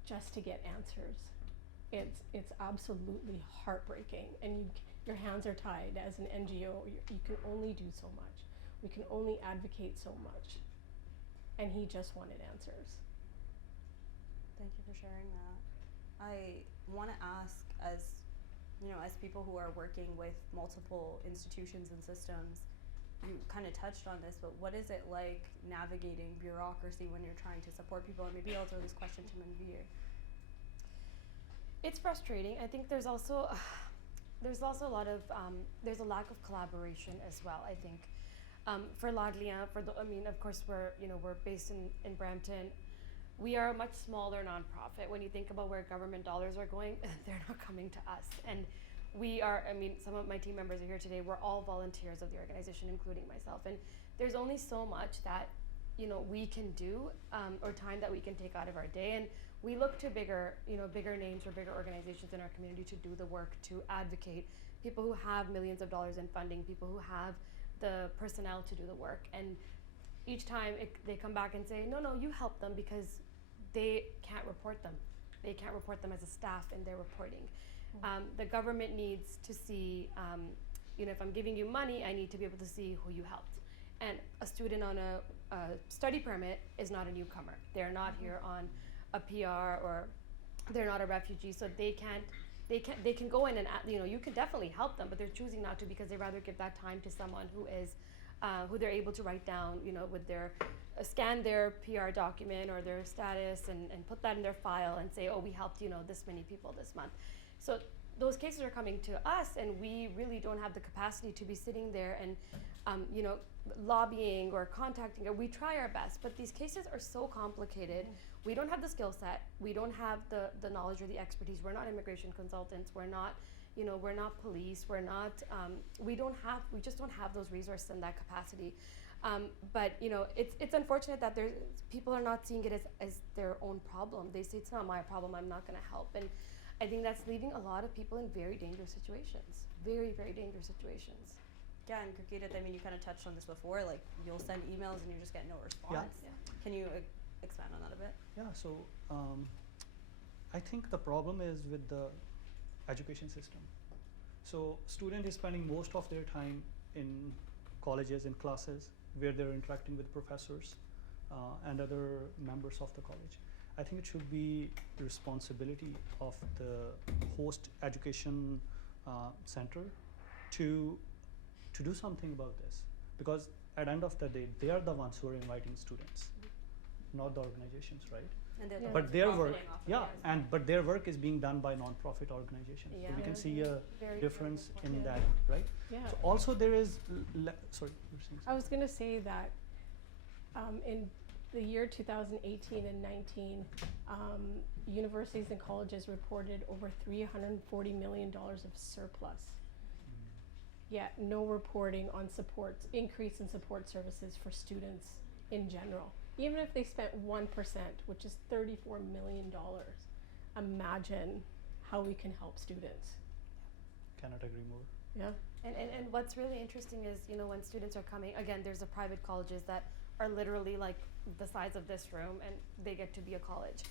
just to get answers. It's absolutely heartbreaking, and your hands are tied. As an NGO, you can only do so much. We can only advocate so much. And he just wanted answers. Thank you for sharing that. I want to ask, as people who are working with multiple institutions and systems, you kind of touched on this, but what is it like navigating bureaucracy when you're trying to support people? And maybe I'll throw this question to Manveer. It's frustrating. I think there's also a lot of there's a lack of collaboration as well. I think for Laadliyan, of course we're based in Brampton. We are a much smaller nonprofit. When you think about where government dollars are going, they're not coming to us. And we are, some of my team members are here today. We're all volunteers of the organization, including myself. And there's only so much that we can do, or time that we can take out of our day. And we look to bigger names or bigger organizations in our community to do the work, to advocate, people who have millions of dollars in funding, people who have the personnel to do the work. And each time they come back and say, no, you help them, because they can't report them. They can't report them as a staff in their reporting. Mm-hmm. The government needs to see, if I'm giving you money, I need to be able to see who you helped. And a student on a study permit is not a newcomer. They're not here on a PR, or they're not a refugee, so they can't they can go in and you can definitely help them, but they're choosing not to because they rather give that time to someone who is who they're able to write down, with their scan their PR document or their status and put that in their file and say, oh, we helped this many people this month. So those cases are coming to us, and we really don't have the capacity to be sitting there and lobbying or contacting. We try our best, but these cases are so complicated. We don't have the skill set. We don't have the knowledge or the expertise. We're not immigration consultants. We're not, we're not police. We're not. We just don't have those resources and that capacity. But it's unfortunate that people are not seeing it as their own problem. They say it's not my problem. I'm not going to help. And I think that's leaving a lot of people in very dangerous situations. Very, very dangerous situations. Yeah, and Gurkeet, I mean, you kind of touched on this before. Like, you'll send emails and you just get no response. Yeah. Can you expand on that a bit? Yeah, so I think the problem is with the education system. So student is spending most of their time in colleges, in classes, where they're interacting with professors and other members of the college. I think it should be the responsibility of the host education center to do something about this, because at the end of the day, they are the ones who are inviting students, not the organizations, right? And they're the But ones their work, profiting off of it as well. but their work is being done by non-profit organizations. Yeah. So we can Yeah. see a Very, difference very in important. that, right? Yeah. So also there is, sorry, you were saying I was going to say that in the year 2018 and 19, universities and colleges reported over $340 million of surplus. Yet no reporting on increase in support services for students in general. Even if they spent 1%, which is $34 million, imagine how we can help students. Cannot agree more. Yeah. And what's really interesting is, when students are coming, again, there's the private colleges that are literally like the size of this room and they get to be a college.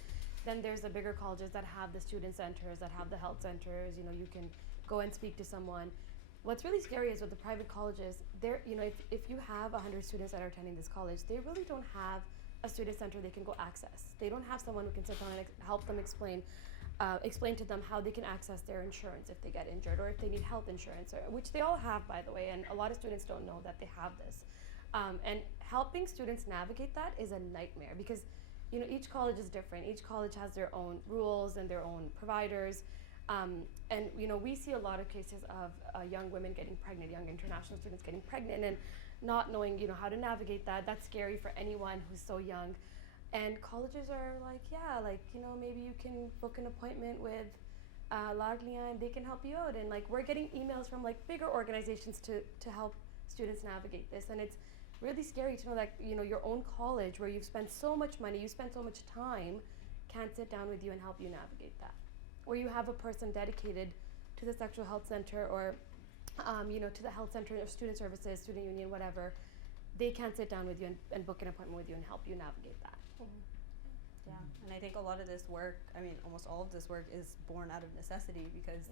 Then there's the bigger colleges that have the student centers, that have the health centers, you can go and speak to someone. What's really scary is with the private colleges, if you have 100 students that are attending this college, they really don't have a student center they can go access. They don't have someone who can sit down and help them explain to them how they can access their insurance if they get injured or if they need health insurance, which they all have, by the way, and a lot of students don't know that they have this. And helping students navigate that is a nightmare because, each college is different. Each college has their own rules and their own providers. And we see a lot of cases of young women getting pregnant, young international students getting pregnant and not knowing, how to navigate that. That's scary for anyone who's so young. And colleges are like, yeah, maybe you can book an appointment with Laadliyan, they can help you out. And we're getting emails from bigger organizations to help students navigate this. And it's really scary to know that, your own college where you've spent so much money, you spent so much time, can't sit down with you and help you navigate that. Or you have a person dedicated to the sexual health center or, to the health center or student services, student union, whatever. They can't sit down with you and book an appointment with you and help you navigate that. Yeah, and I think a lot of this work, almost all of this work is born out of necessity because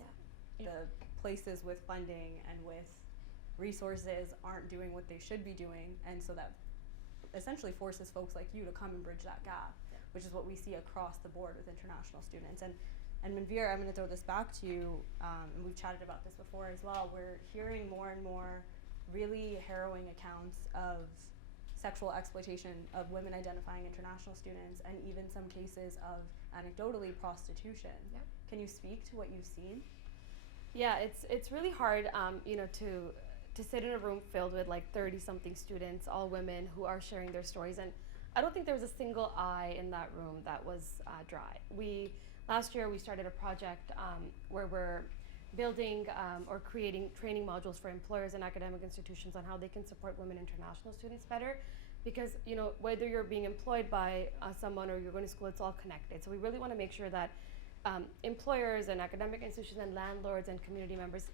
Yeah. the places with funding and with resources aren't doing what they should be doing, and so that essentially forces folks like you to come and bridge that gap, which is what we see across the board with international students. And Manveer, I'm going to throw this back to you, and we've chatted about this before as well. We're hearing more and more really harrowing accounts of sexual exploitation of women identifying international students, and even some cases of anecdotally prostitution. Yep. Can you speak to what you've seen? Yeah, it's really hard, to sit in a room filled with 30-something students, all women who are sharing their stories, and I don't think there was a single eye in that room that was dry. Last year we started a project where we're building or creating training modules for employers and academic institutions on how they can support women international students better, because whether you're being employed by someone or you're going to school, it's all connected. So we really want to make sure that employers and academic institutions and landlords and community members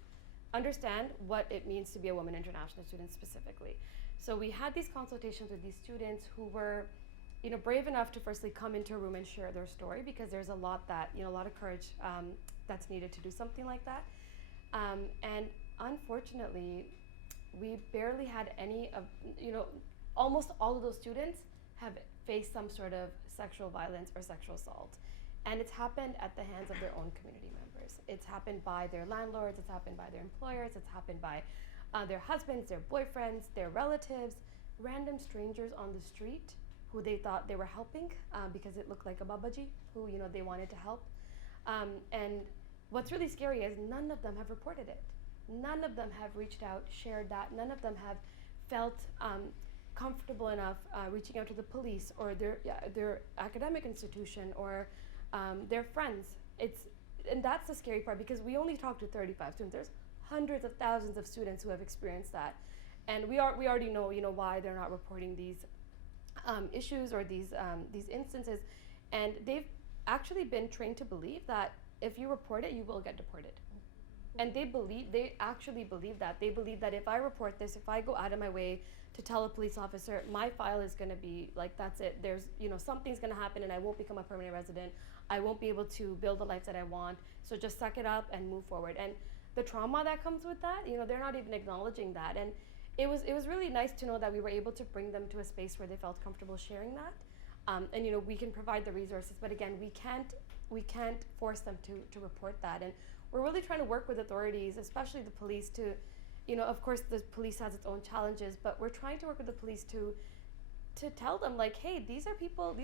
understand what it means to be a woman international student specifically. So we had these consultations with these students who were brave enough to firstly come into a room and share their story, because there's a lot of courage that's needed to do something like that. And unfortunately, we barely had any of, almost all of those students have faced some sort of sexual violence or sexual assault. And it's happened at the hands of their own community members. It's happened by their landlords, it's happened by their employers, it's happened by their husbands, their boyfriends, their relatives, random strangers on the street who they thought they were helping because it looked like a babaji who, you know, they wanted to help. And what's really scary is none of them have reported it. None of them have reached out, shared that. None of them have felt comfortable enough reaching out to the police or their academic institution or their friends. And that's the scary part, because we only talked to 35 students. There's hundreds of thousands of students who have experienced that, and we already know, you know, why they're not reporting these issues or these instances, and they've actually been trained to believe that if you report it, you will get deported. And they actually believe that. They believe that if I report this, if I go out of my way to tell a police officer, my file is going to be like, that's it. There's, you know, something's going to happen and I won't become a permanent resident. I won't be able to build the life that I want. So just suck it up and move forward. And the trauma that comes with that, you know, they're not even acknowledging that. And it was really nice to know that we were able to bring them to a space where they felt comfortable sharing that. And, you know, we can provide the resources, but again, we can't force them to report that. And we're really trying to work with authorities, especially the police, to, you know, of course the police has its own challenges, but we're trying to work with the police to tell them, like, hey, these are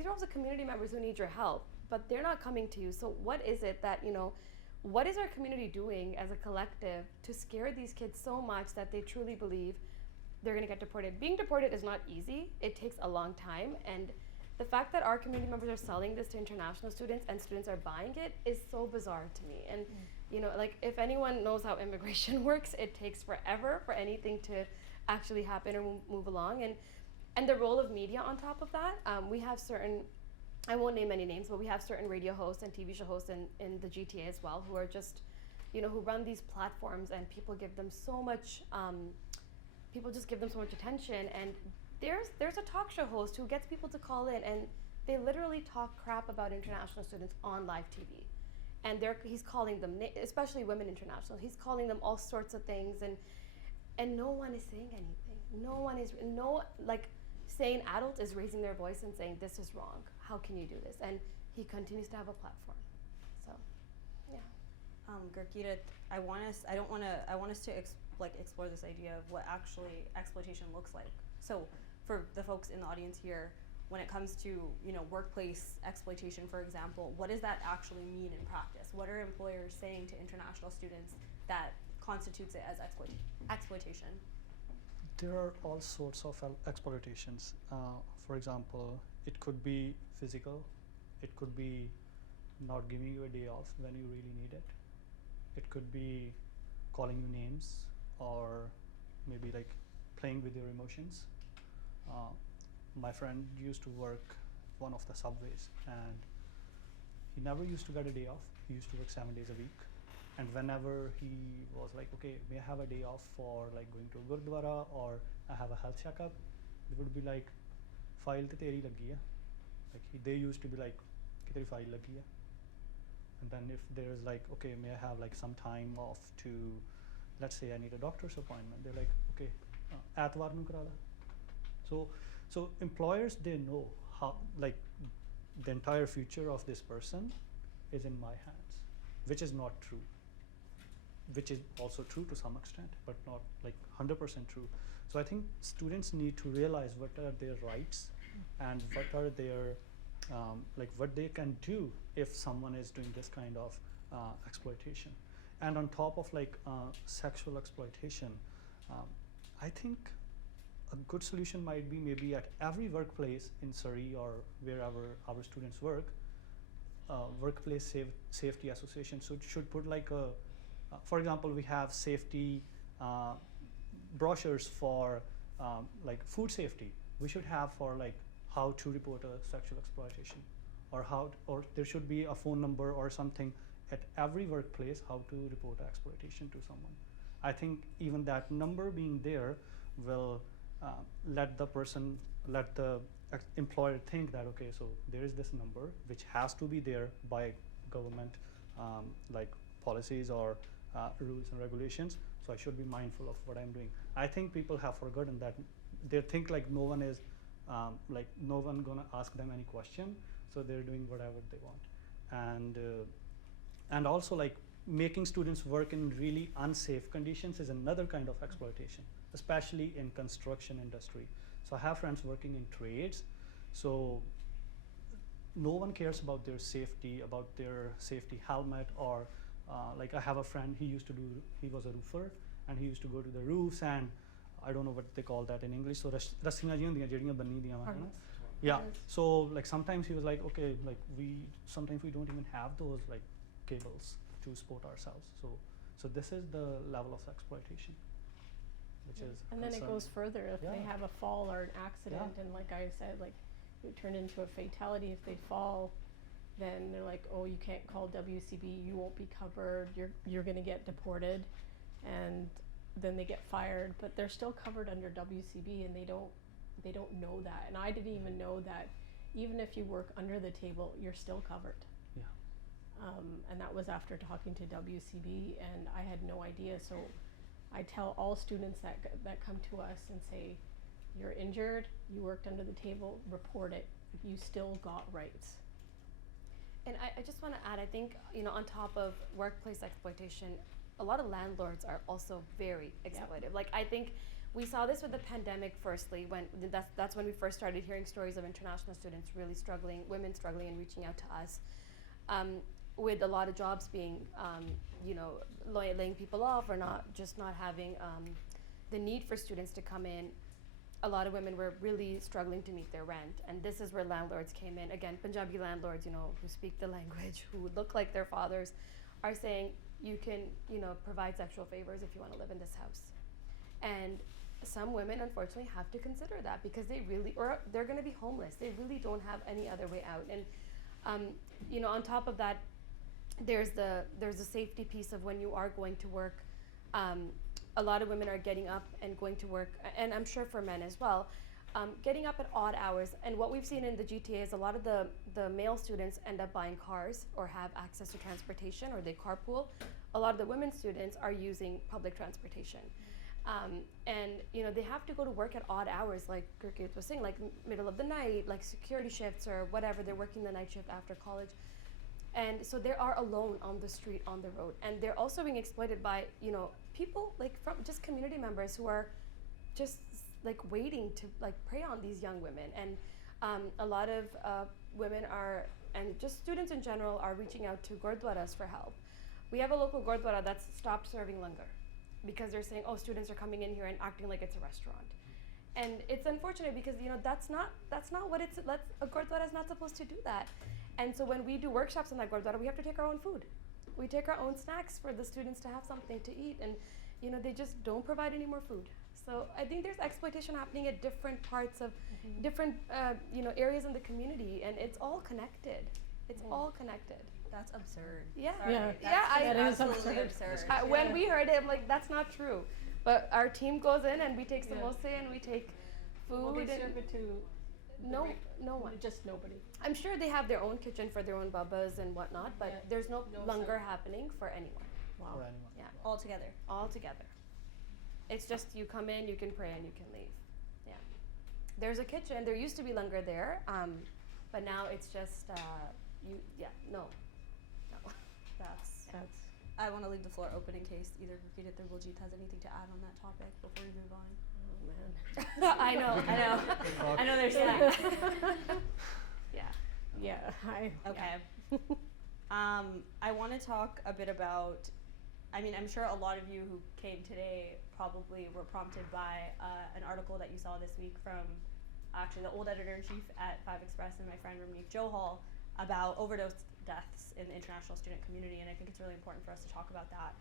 also community members who need your help, but they're not coming to you. So what is it that, you know, what is our community doing as a collective to scare these kids so much that they truly believe they're going to get deported? Being deported is not easy. It takes a long time. And the fact that our community members are selling this to international students and students are buying it is so bizarre to me. And you know, like, if anyone knows how immigration works, it takes forever for anything to actually happen or move along. And the role of media on top of that, we have certain, I won't name any names, but we have certain radio hosts and TV show hosts in the GTA as well who are just, you know, who run these platforms, and people give them so much, people just give them so much attention. And there's a talk show host who gets people to call in, and they literally talk crap about international students on live TV. And he's calling them, especially women international, he's calling them all sorts of things, and no one is saying anything. Like, sane adult is raising their voice and saying, this is wrong, how can you do this? And he continues to have a platform. So, yeah. Gurkita, I want us to explore this idea of what actually exploitation looks like. So, for the folks in the audience here, when it comes to, you know, workplace exploitation, for example, what does that actually mean in practice? What are employers saying to international students that constitutes it as exploitation? There are all sorts of exploitations. For example, it could be physical. It could be not giving you a day off when you really need it. It could be calling you names, or maybe like playing with your emotions. My friend used to work one of the subways, and he never used to get a day off. He used to work 7 days a week. And whenever he was like, okay, may I have a day off for like going to a gurdwara, or I have a health checkup, they would be like, file te teri lagi hai. Like, they used to be like, ki teri file lagi hai. And then if there's like, okay, may I have like some time off to, let's say I need a doctor's appointment, they're like, okay, aatwar nu kara la. So employers, they know how, like, the entire future of this person is in my hands, which is not true. Which is also true to some extent, but not like 100% true. So I think students need to realize what are their rights and what are their, like, what they can do if someone is doing this kind of exploitation. And on top of like sexual exploitation, I think a good solution might be maybe at every workplace in Surrey or wherever our students work, workplace safety association should put like a, for example, we have safety brochures for like food safety. We should have for like how to report a sexual exploitation, or there should be a phone number or something at every workplace how to report exploitation to someone. I think even that number being there will let the employer think that, okay, so there is this number which has to be there by government like policies or rules and regulations, so I should be mindful of what I'm doing. I think people have forgotten that. They think like no one gonna ask them any question, so they're doing whatever they want. and also like making students work in really unsafe conditions is another kind of exploitation, especially in construction industry. So I have friends working in trades, so no one cares about their safety helmet, or like I have a friend, he was a roofer, and he used to go to the roofs, and I don't know what they call that in English, so rassiyan jihiyan hundiyan jehdiyan banni diyan ਵਾ, Harness. yeah. Harness. So like sometimes he was like, okay, like sometimes we don't even have those like cables to support ourselves. So this is the level of exploitation, which is And then it concerning. goes further if they Yeah. have a fall or an accident, Yeah. and like I said, like it would turn into a fatality if they fall. Then they're like, oh, you can't call WCB, you won't be covered, you're gonna get deported, and then they get fired, but they're still covered under WCB, and they don't know that. And I didn't even know that even if you work under the table, you're still covered. Yeah. And that was after talking to WCB, and I had no idea. So I tell all students that come to us and say, you're injured, you worked under the table, report it. You still got rights. And I just want to add, I think, on top of workplace exploitation, a lot of landlords are also very exploitive. Like, I think we saw this with the pandemic firstly, when that's when we first started hearing stories of international students really struggling, women struggling and reaching out to us, with a lot of jobs being, laying people off, or not having the need for students to come in. A lot of women were really struggling to meet their rent, and this is where landlords came in. Again, Punjabi landlords, who speak the language, who look like their fathers, are saying you can, provide sexual favors if you want to live in this house. And some women, unfortunately, have to consider that because they're going to be homeless. They really don't have any other way out. And on top of that, there's a safety piece of when you are going to work. A lot of women are getting up and going to work, and I'm sure for men as well, getting up at odd hours. And what we've seen in the GTA is a lot of the male students end up buying cars or have access to transportation, or they carpool. A lot of the women students are using public transportation. And they have to go to work at odd hours, like Gurkeet was saying, like middle of the night, like security shifts or whatever. They're working the night shift after college. And so they are alone on the street, on the road. And they're also being exploited by, people like from just community members who are just like waiting to like prey on these young women. And a lot of women are, and just students in general, are reaching out to gurdwaras for help. We have a local gurdwara that's stopped serving langar because they're saying, oh, students are coming in here and acting like it's a restaurant. And it's unfortunate because that's not what a gurdwara is not supposed to do that. And so when we do workshops in that gurdwara, we have to take our own food. We take our own snacks for the students to have something to eat, and they just don't provide any more food. So I think there's exploitation happening at different parts of different areas in the community, and it's all connected. It's all connected. That's absurd. Yeah. Sorry, Yeah. that's That is absolutely absurd. absurd. When we heard it, I'm like, that's not true. But our team goes in and we take samosa and we take food. Well, they and serve it to no one. just nobody. I'm sure they have their own kitchen for their own babas and whatnot, but Yeah. there's no No langar serve. happening for anyone. Wow. For anyone. Yeah. All together. All together. It's just you come in, you can pray, and you can leave. Yeah. There's a kitchen. There used to be langar there, but now it's just no. That's. That's I want to leave the floor open in case either Gurkeet or Buljeet has anything to add on that topic before we move on. oh man. I know. I know there's Yeah. yeah. Yeah. Okay. I want to talk a bit about, I'm sure a lot of you who came today probably were prompted by an article that you saw this week from actually the old editor-in-chief at 5 Express and my friend Ramneek Johal about overdose deaths in the international student community, and I think it's really important for us to talk about that.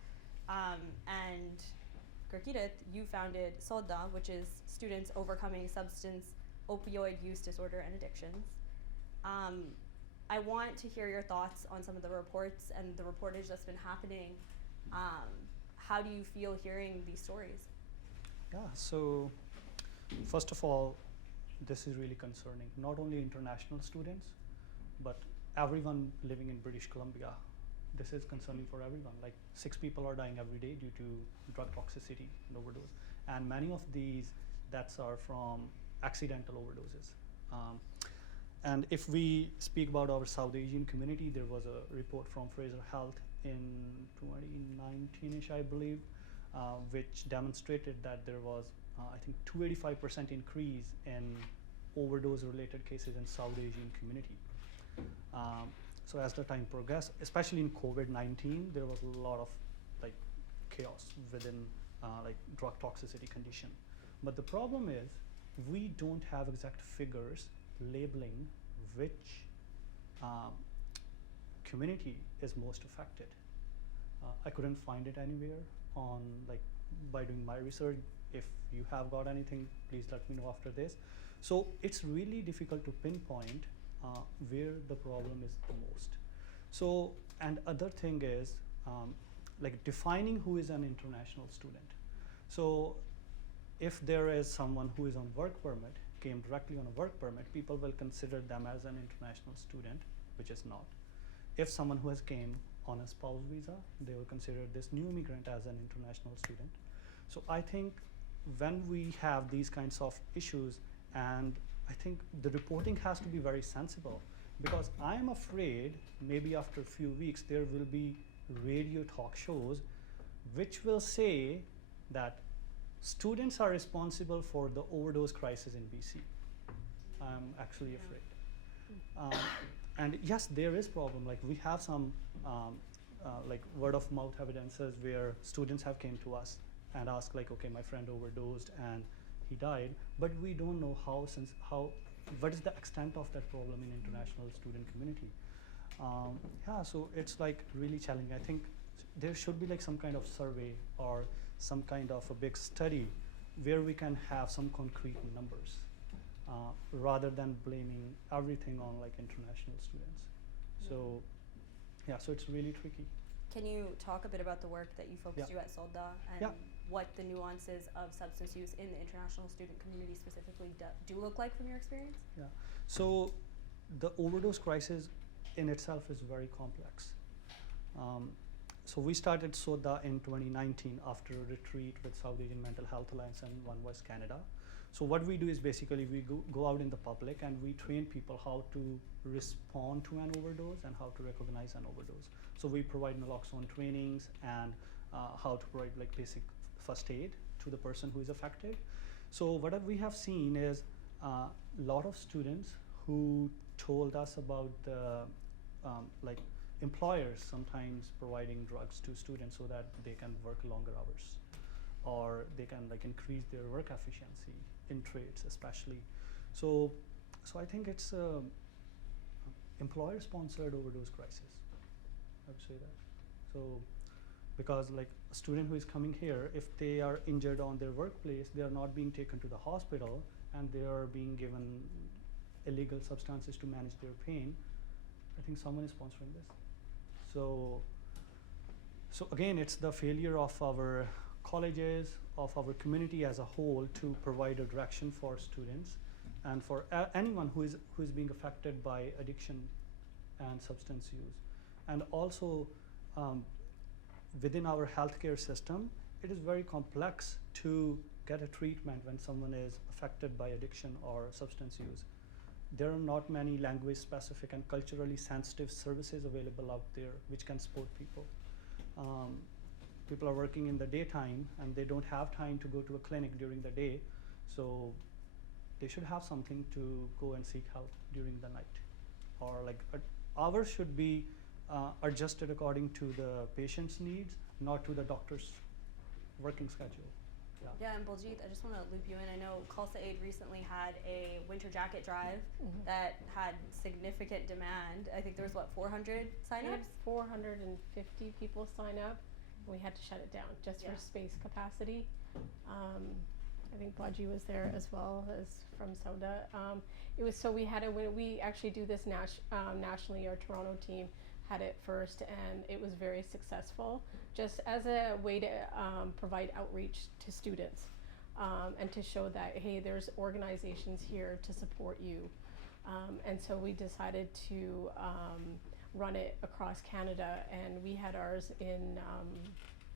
And Gurkeet, you founded SODA, which is Students Overcoming Substance Opioid Use Disorder and Addictions. I want to hear your thoughts on some of the reports and the reportage that's been happening. How do you feel hearing these stories? Yeah, so first of all, this is really concerning. Not only international students, but everyone living in British Columbia. This is concerning for everyone. Like 6 people are dying every day due to drug toxicity and overdose. And many of these deaths are from accidental overdoses. And if we speak about our South Asian community, there was a report from Fraser Health in 2019-ish, I believe, which demonstrated that there was, I think, 285% increase in overdose-related cases in South Asian community. So as the time progressed, especially in COVID-19, there was a lot of like chaos within like drug toxicity condition. But the problem is we don't have exact figures labeling which community is most affected. I couldn't find it anywhere on like by doing my research. If you have got anything, please let me know after this. So it's really difficult to pinpoint where the problem is the most. So, and other thing is like defining who is an international student. So if there is someone who is on work permit, came directly on a work permit, people will consider them as an international student, which is not. If someone who has came on a spouse visa, they will consider this new immigrant as an international student. So I think when we have these kinds of issues, and I think the reporting has to be very sensible, because I'm afraid maybe after a few weeks there will be radio talk shows which will say that students are responsible for the overdose crisis in BC. I'm actually afraid. And yes, there is problem. Like we have some like word of mouth evidences where students have came to us and asked like, okay, my friend overdosed and he died, but we don't know what is the extent of that problem in international student community. Yeah, so it's like really challenging. I think there should be like some kind of survey or some kind of a big study where we can have some concrete numbers rather than blaming everything on like international students. So yeah, so it's really tricky. Can you talk a bit about the work that you folks Yeah. do at Solda and Yeah. what the nuances of substance use in the international student community specifically do look like from your experience? Yeah. So the overdose crisis in itself is very complex. So we started SODA in 2019 after a retreat with South Asian Mental Health Alliance and One Voice Canada. So what we do is basically we go out in the public and we train people how to respond to an overdose and how to recognize an overdose. So we provide naloxone trainings and how to provide like basic first aid to the person who is affected. So what we have seen is a lot of students who told us about the like employers sometimes providing drugs to students so that they can work longer hours or they can like increase their work efficiency in trades especially. So I think it's employer sponsored overdose crisis, I would say that. So because like a student who is coming here, if they are injured on their workplace, they are not being taken to the hospital and they are being given illegal substances to manage their pain, I think someone is sponsoring this. So again, it's the failure of our colleges, of our community as a whole to provide a direction for students and for anyone who is being affected by addiction and substance use. And also within our healthcare system, it is very complex to get a treatment when someone is affected by addiction or substance use. There are not many language specific and culturally sensitive services available out there which can support people. People are working in the daytime and they don't have time to go to a clinic during the day, so they should have something to go and seek help during the night. Or like hours should be adjusted according to the patient's needs, not to the doctor's working schedule. Yeah, and Baljeet, I just want to loop you in. I know Khalsa Aid recently had a winter jacket drive that had significant demand. I think there was, what, 400 signups? 450 people sign up. We had to shut it down just for space capacity. I think Baji was there as well as from Soda. It was so we had we actually do this nationally. Our Toronto team had it first, and it was very successful. Just as a way to provide outreach to students and to show that hey, there's organizations here to support you. And so we decided to run it across Canada, and we had ours in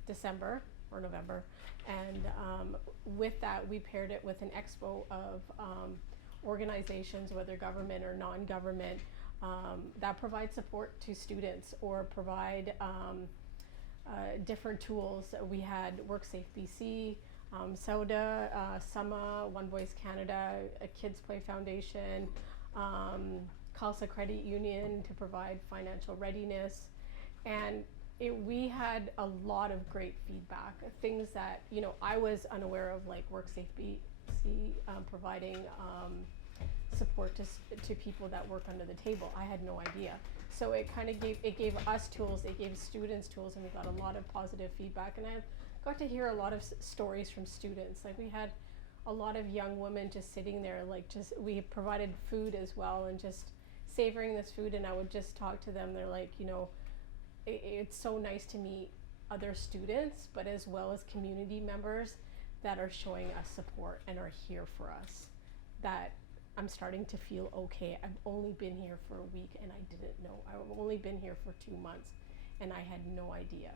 December or November, and with that we paired it with an expo of organizations, whether government or non-government, that provide support to students or provide different tools. We had WorkSafe BC, SODA, SUMA, One Voice Canada, a Kids Play Foundation, Khalsa Credit Union to provide financial readiness. And we had a lot of great feedback, things that, you know, I was unaware of, like WorkSafe BC providing support to people that work under the table. I had no idea. So it kind of gave us tools, it gave students tools, and we got a lot of positive feedback. And I got to hear a lot of stories from students. Like we had a lot of young women just sitting there, like we provided food as well, and just savoring this food. And I would just talk to them. They're like, you know, it's so nice to meet other students, but as well as community members that are showing us support and are here for us. That I'm starting to feel okay. I've only been here for a week and I didn't know. I've only been here for 2 months and I had no idea,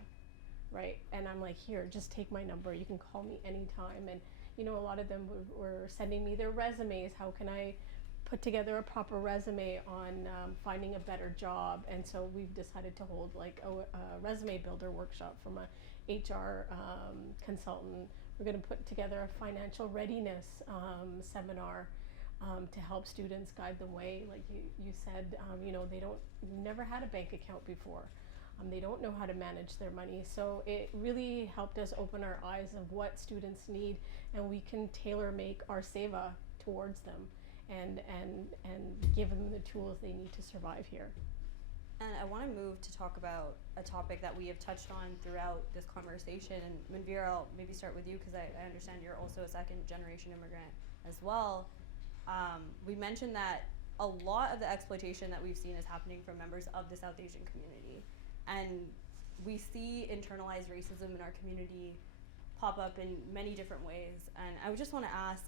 right? And I'm like, here, just take my number. You can call me anytime. And you know, a lot of them were sending me their resumes. How can I put together a proper resume on finding a better job? And so we've decided to hold like a resume builder workshop from a HR consultant. We're going to put together a financial readiness seminar to help students, guide the way. Like you said, you know, they never had a bank account before. They don't know how to manage their money. So it really helped us open our eyes of what students need, and we can tailor make our seva towards them and give them the tools they need to survive here. And I want to move to talk about a topic that we have touched on throughout this conversation. And Manveer, I'll maybe start with you because I understand you're also a second generation immigrant as well. We mentioned that a lot of the exploitation that we've seen is happening from members of the South Asian community. And we see internalized racism in our community pop up in many different ways. And I would just want to ask,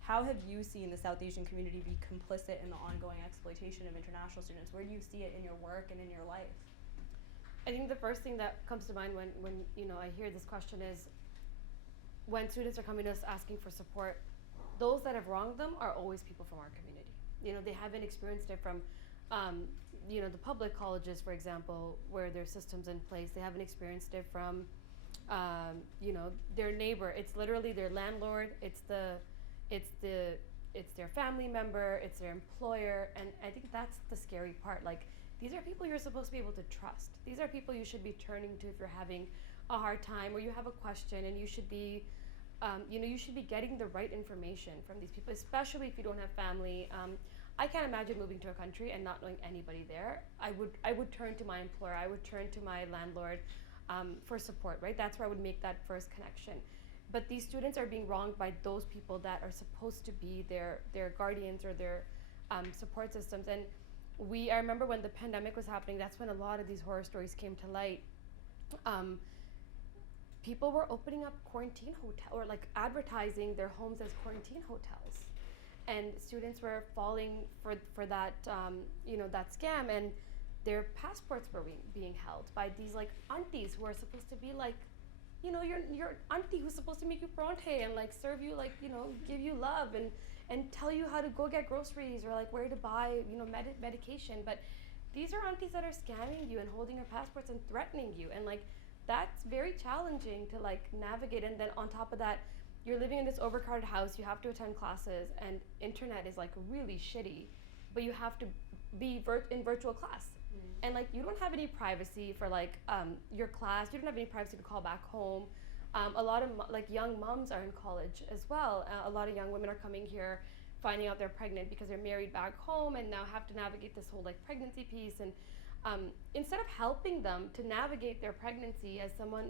how have you seen the South Asian community be complicit in the ongoing exploitation of international students? Where do you see it in your work and in your life? I think the first thing that comes to mind when you know I hear this question is when students are coming to us asking for support, those that have wronged them are always people from our community. You know, they haven't experienced it from you know, the public colleges, for example, where there's systems in place. They haven't experienced it from you know, their neighbor. It's literally their landlord, it's their family member, it's their employer. And I think that's the scary part. Like, these are people you're supposed to be able to trust. These are people you should be turning to if you're having a hard time or you have a question, and you should be you know, you should be getting the right information from these people, especially if you don't have family. I can't imagine moving to a country and not knowing anybody there. I would turn to my employer, I would turn to my landlord for support, right? That's where I would make that first connection. But these students are being wronged by those people that are supposed to be their guardians or their support systems. And I remember when the pandemic was happening, that's when a lot of these horror stories came to light. People were opening up quarantine hotel or like advertising their homes as quarantine hotels, and students were falling for that you know, that scam, and their passports were being held by these like aunties who are supposed to be like, you know, your auntie who's supposed to make you pronte and like serve you, like, you know, give you love and tell you how to go get groceries or like where to buy, you know, medication. But these are aunties that are scamming you and holding your passports and threatening you, and like that's very challenging to like navigate. And then on top of that, you're living in this overcrowded house, you have to attend classes, and internet is like really shitty, but you have to be in virtual class. And like you don't have any privacy for like your class, you don't have any privacy to call back home. A lot of like young moms are in college as well. A lot of young women are coming here finding out they're pregnant because they're married back home and now have to navigate this whole like pregnancy piece. And instead of helping them to navigate their pregnancy as someone,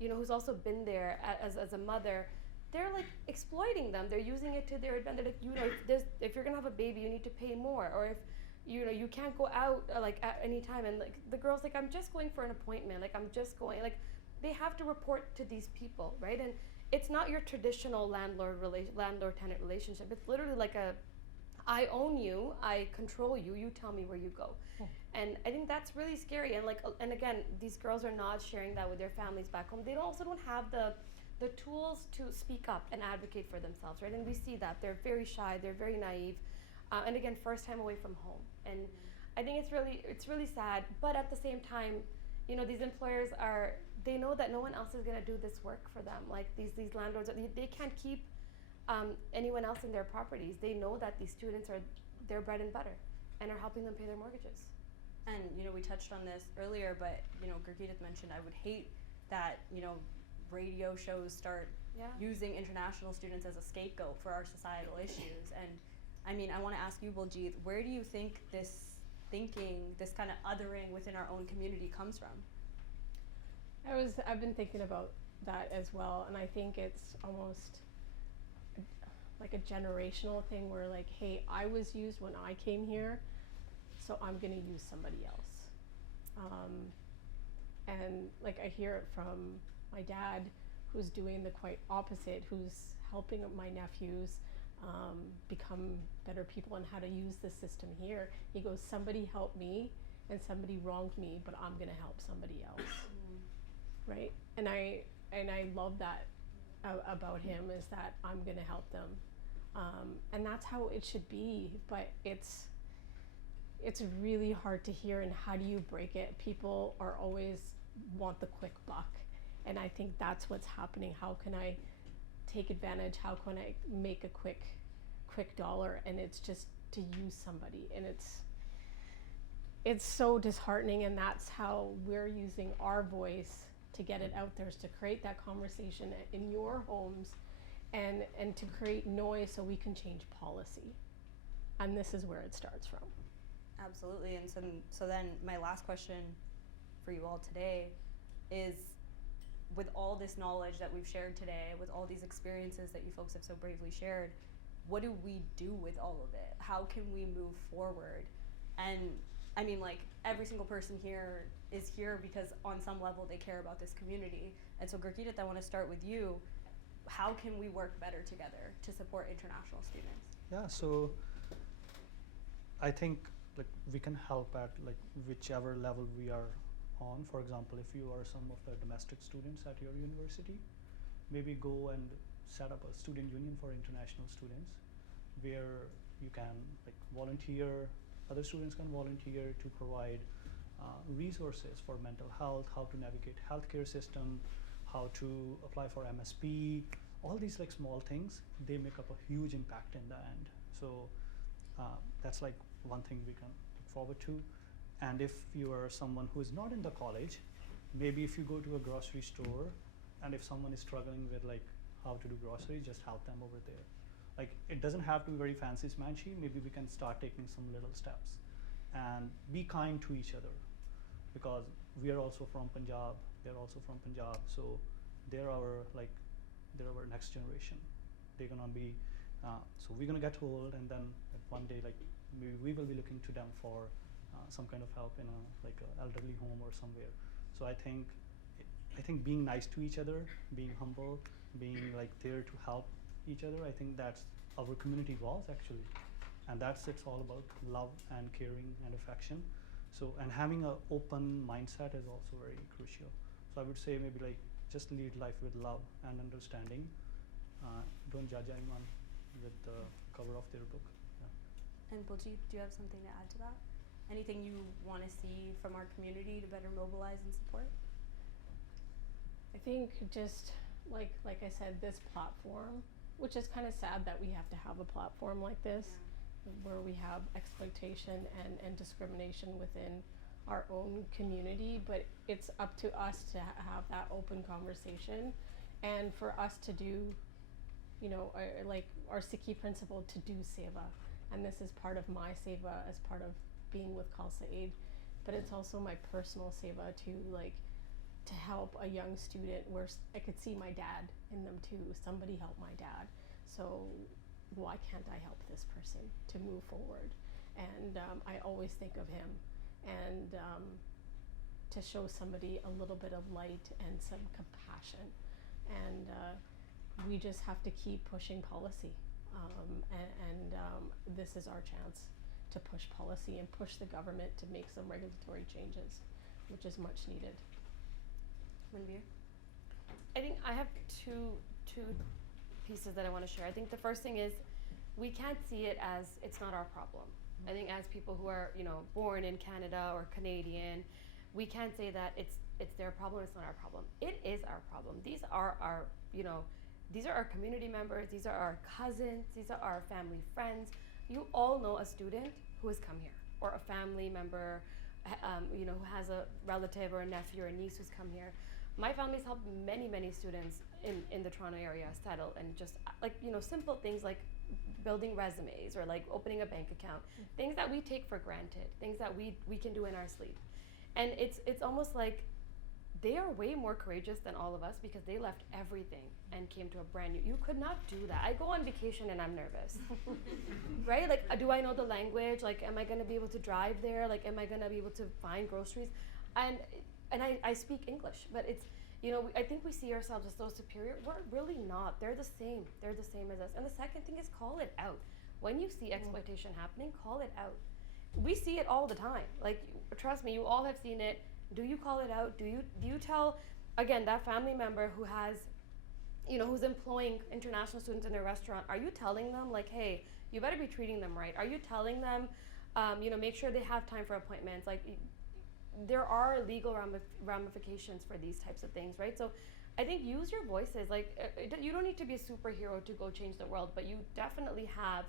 you know, who's also been there as a mother, they're like exploiting them. They're using it to their advantage. You know, if you're gonna have a baby, you need to pay more, or if you know, you can't go out like at any time. And like the girl's like, I'm just going for an appointment. Like I'm just going. Like they have to report to these people, right? And it's not your traditional landlord-tenant relationship. It's literally like I own you, I control you. You tell me where you go. And I think that's really scary. And like, and again, these girls are not sharing that with their families back home. They also don't have the tools to speak up and advocate for themselves, right? And we see that they're very shy. They're very naive. and again, first time away from home. And I think it's really sad. But at the same time, you know, these employers they know that no one else is going to do this work for them. Like these landlords, they can't keep anyone else in their properties. They know that these students are their bread and butter and are helping them pay their mortgages. And, you know, we touched on this earlier, but, you know, Gurgeet mentioned I would hate that, you know, radio shows start using international students as a scapegoat for our societal issues. And, I mean, I want to ask you, Baljeet, where do you think this thinking, this kind of othering within our own community comes from? I've been thinking about that as well, and I think it's almost like a generational thing where, like, hey, I was used when I came here, so I'm gonna use somebody else. And like I hear it from my dad, who's doing the quite opposite, who's helping my nephews become better people on how to use the system here. He goes, somebody helped me and somebody wronged me, but I'm gonna help somebody else. Right? And I love that about him, is that I'm gonna help them. And that's how it should be, but it's really hard to hear, and how do you break it? People are always want the quick buck, and I think that's what's happening. How can I take advantage? How can I make a quick dollar? And it's just to use somebody, and it's so disheartening. And that's how we're using our voice to get it out there, is to create that conversation in your homes, and to create noise so we can change policy. And this is where it starts from. Absolutely. And so then my last question for you all today is, with all this knowledge that we've shared today, with all these experiences that you folks have so bravely shared, what do we do with all of it? How can we move forward? And I mean, like, every single person here is here because on some level they care about this community. And so Gurgeet, I want to start with you. How can we work better together to support international students? Yeah, so I think, like, we can help at, like, whichever level we are on. For example, if you are some of the domestic students at your university, maybe go and set up a student union for international students, where you can, like, volunteer, other students can volunteer to provide resources for mental health, how to navigate healthcare system, how to apply for MSP. All these, like, small things, they make up a huge impact in the end. So that's, like, one thing we can look forward to. And if you are someone who is not in the college, maybe if you go to a grocery store, and if someone is struggling with, like, how to do groceries, just help them over there. Like, it doesn't have to be very fancy smanchy. Maybe we can start taking some little steps, and be kind to each other, because we are also from Punjab, they're also from Punjab, so they're our next generation. They're gonna be, so we're gonna get old, and then one day, like, we will be looking to them for some kind of help in a elderly home or somewhere. So I think being nice to each other, being humble, being, like, there to help each other, I think that's our community was actually, and it's all about love and caring and affection. So, and having an open mindset is also very crucial. So I would say maybe, like, just lead life with love and understanding. Don't judge anyone with the cover of their book. Yeah. And Baljeet, do you have something to add to that? Anything you want to see from our community to better mobilize and support? I think just like I said, this platform, which is kind of sad that we have to have a platform like this, where we have exploitation and discrimination within our own community, but it's up to us to have that open conversation, and for us to do, you know, like our Sikhi principle, to do seva. And this is part of my seva as part of being with Khalsa Aid, but it's also my personal seva to help a young student where I could see my dad in them too. Somebody help my dad. So why can't I help this person to move forward? And I always think of him, and to show somebody a little bit of light and some compassion. And we just have to keep pushing policy. And this is our chance to push policy and push the government to make some regulatory changes, which is much needed. Manveer? I think I have two pieces that I want to share. I think the first thing is, we can't see it as it's not our problem. I think as people who are, you know, born in Canada or Canadian, we can't say that it's their problem, it's not our problem. It is our problem. These are our, you know, these are our community members, these are our cousins, these are our family friends. You all know a student who has come here, or a family member, you know, who has a relative or a nephew or a niece who's come here. My family's helped many students in the Toronto area settle, and just like, you know, simple things like building resumes or like opening a bank account, things that we take for granted, things that we can do in our sleep. And it's almost like they are way more courageous than all of us, because they left everything and came to a brand new. You could not do that. I go on vacation and I'm nervous, right? Like, do I know the language? Like, am I going to be able to drive there? Like, am I going to be able to find groceries? And I speak English, but it's, you know, I think we see ourselves as so superior. We're really not. They're the same. They're the same as us. And the second thing is, call it out. When you see exploitation happening, call it out. We see it all the time. Like, trust me, you all have seen it. Do you call it out? Do you tell, again, that family member who has, you know, who's employing international students in their restaurant, are you telling them, like, hey, you better be treating them right? Are you telling them, you know, make sure they have time for appointments? Like, there are legal ramifications for these types of things, right? So I think use your voices. Like, you don't need to be a superhero to go change the world, but you definitely have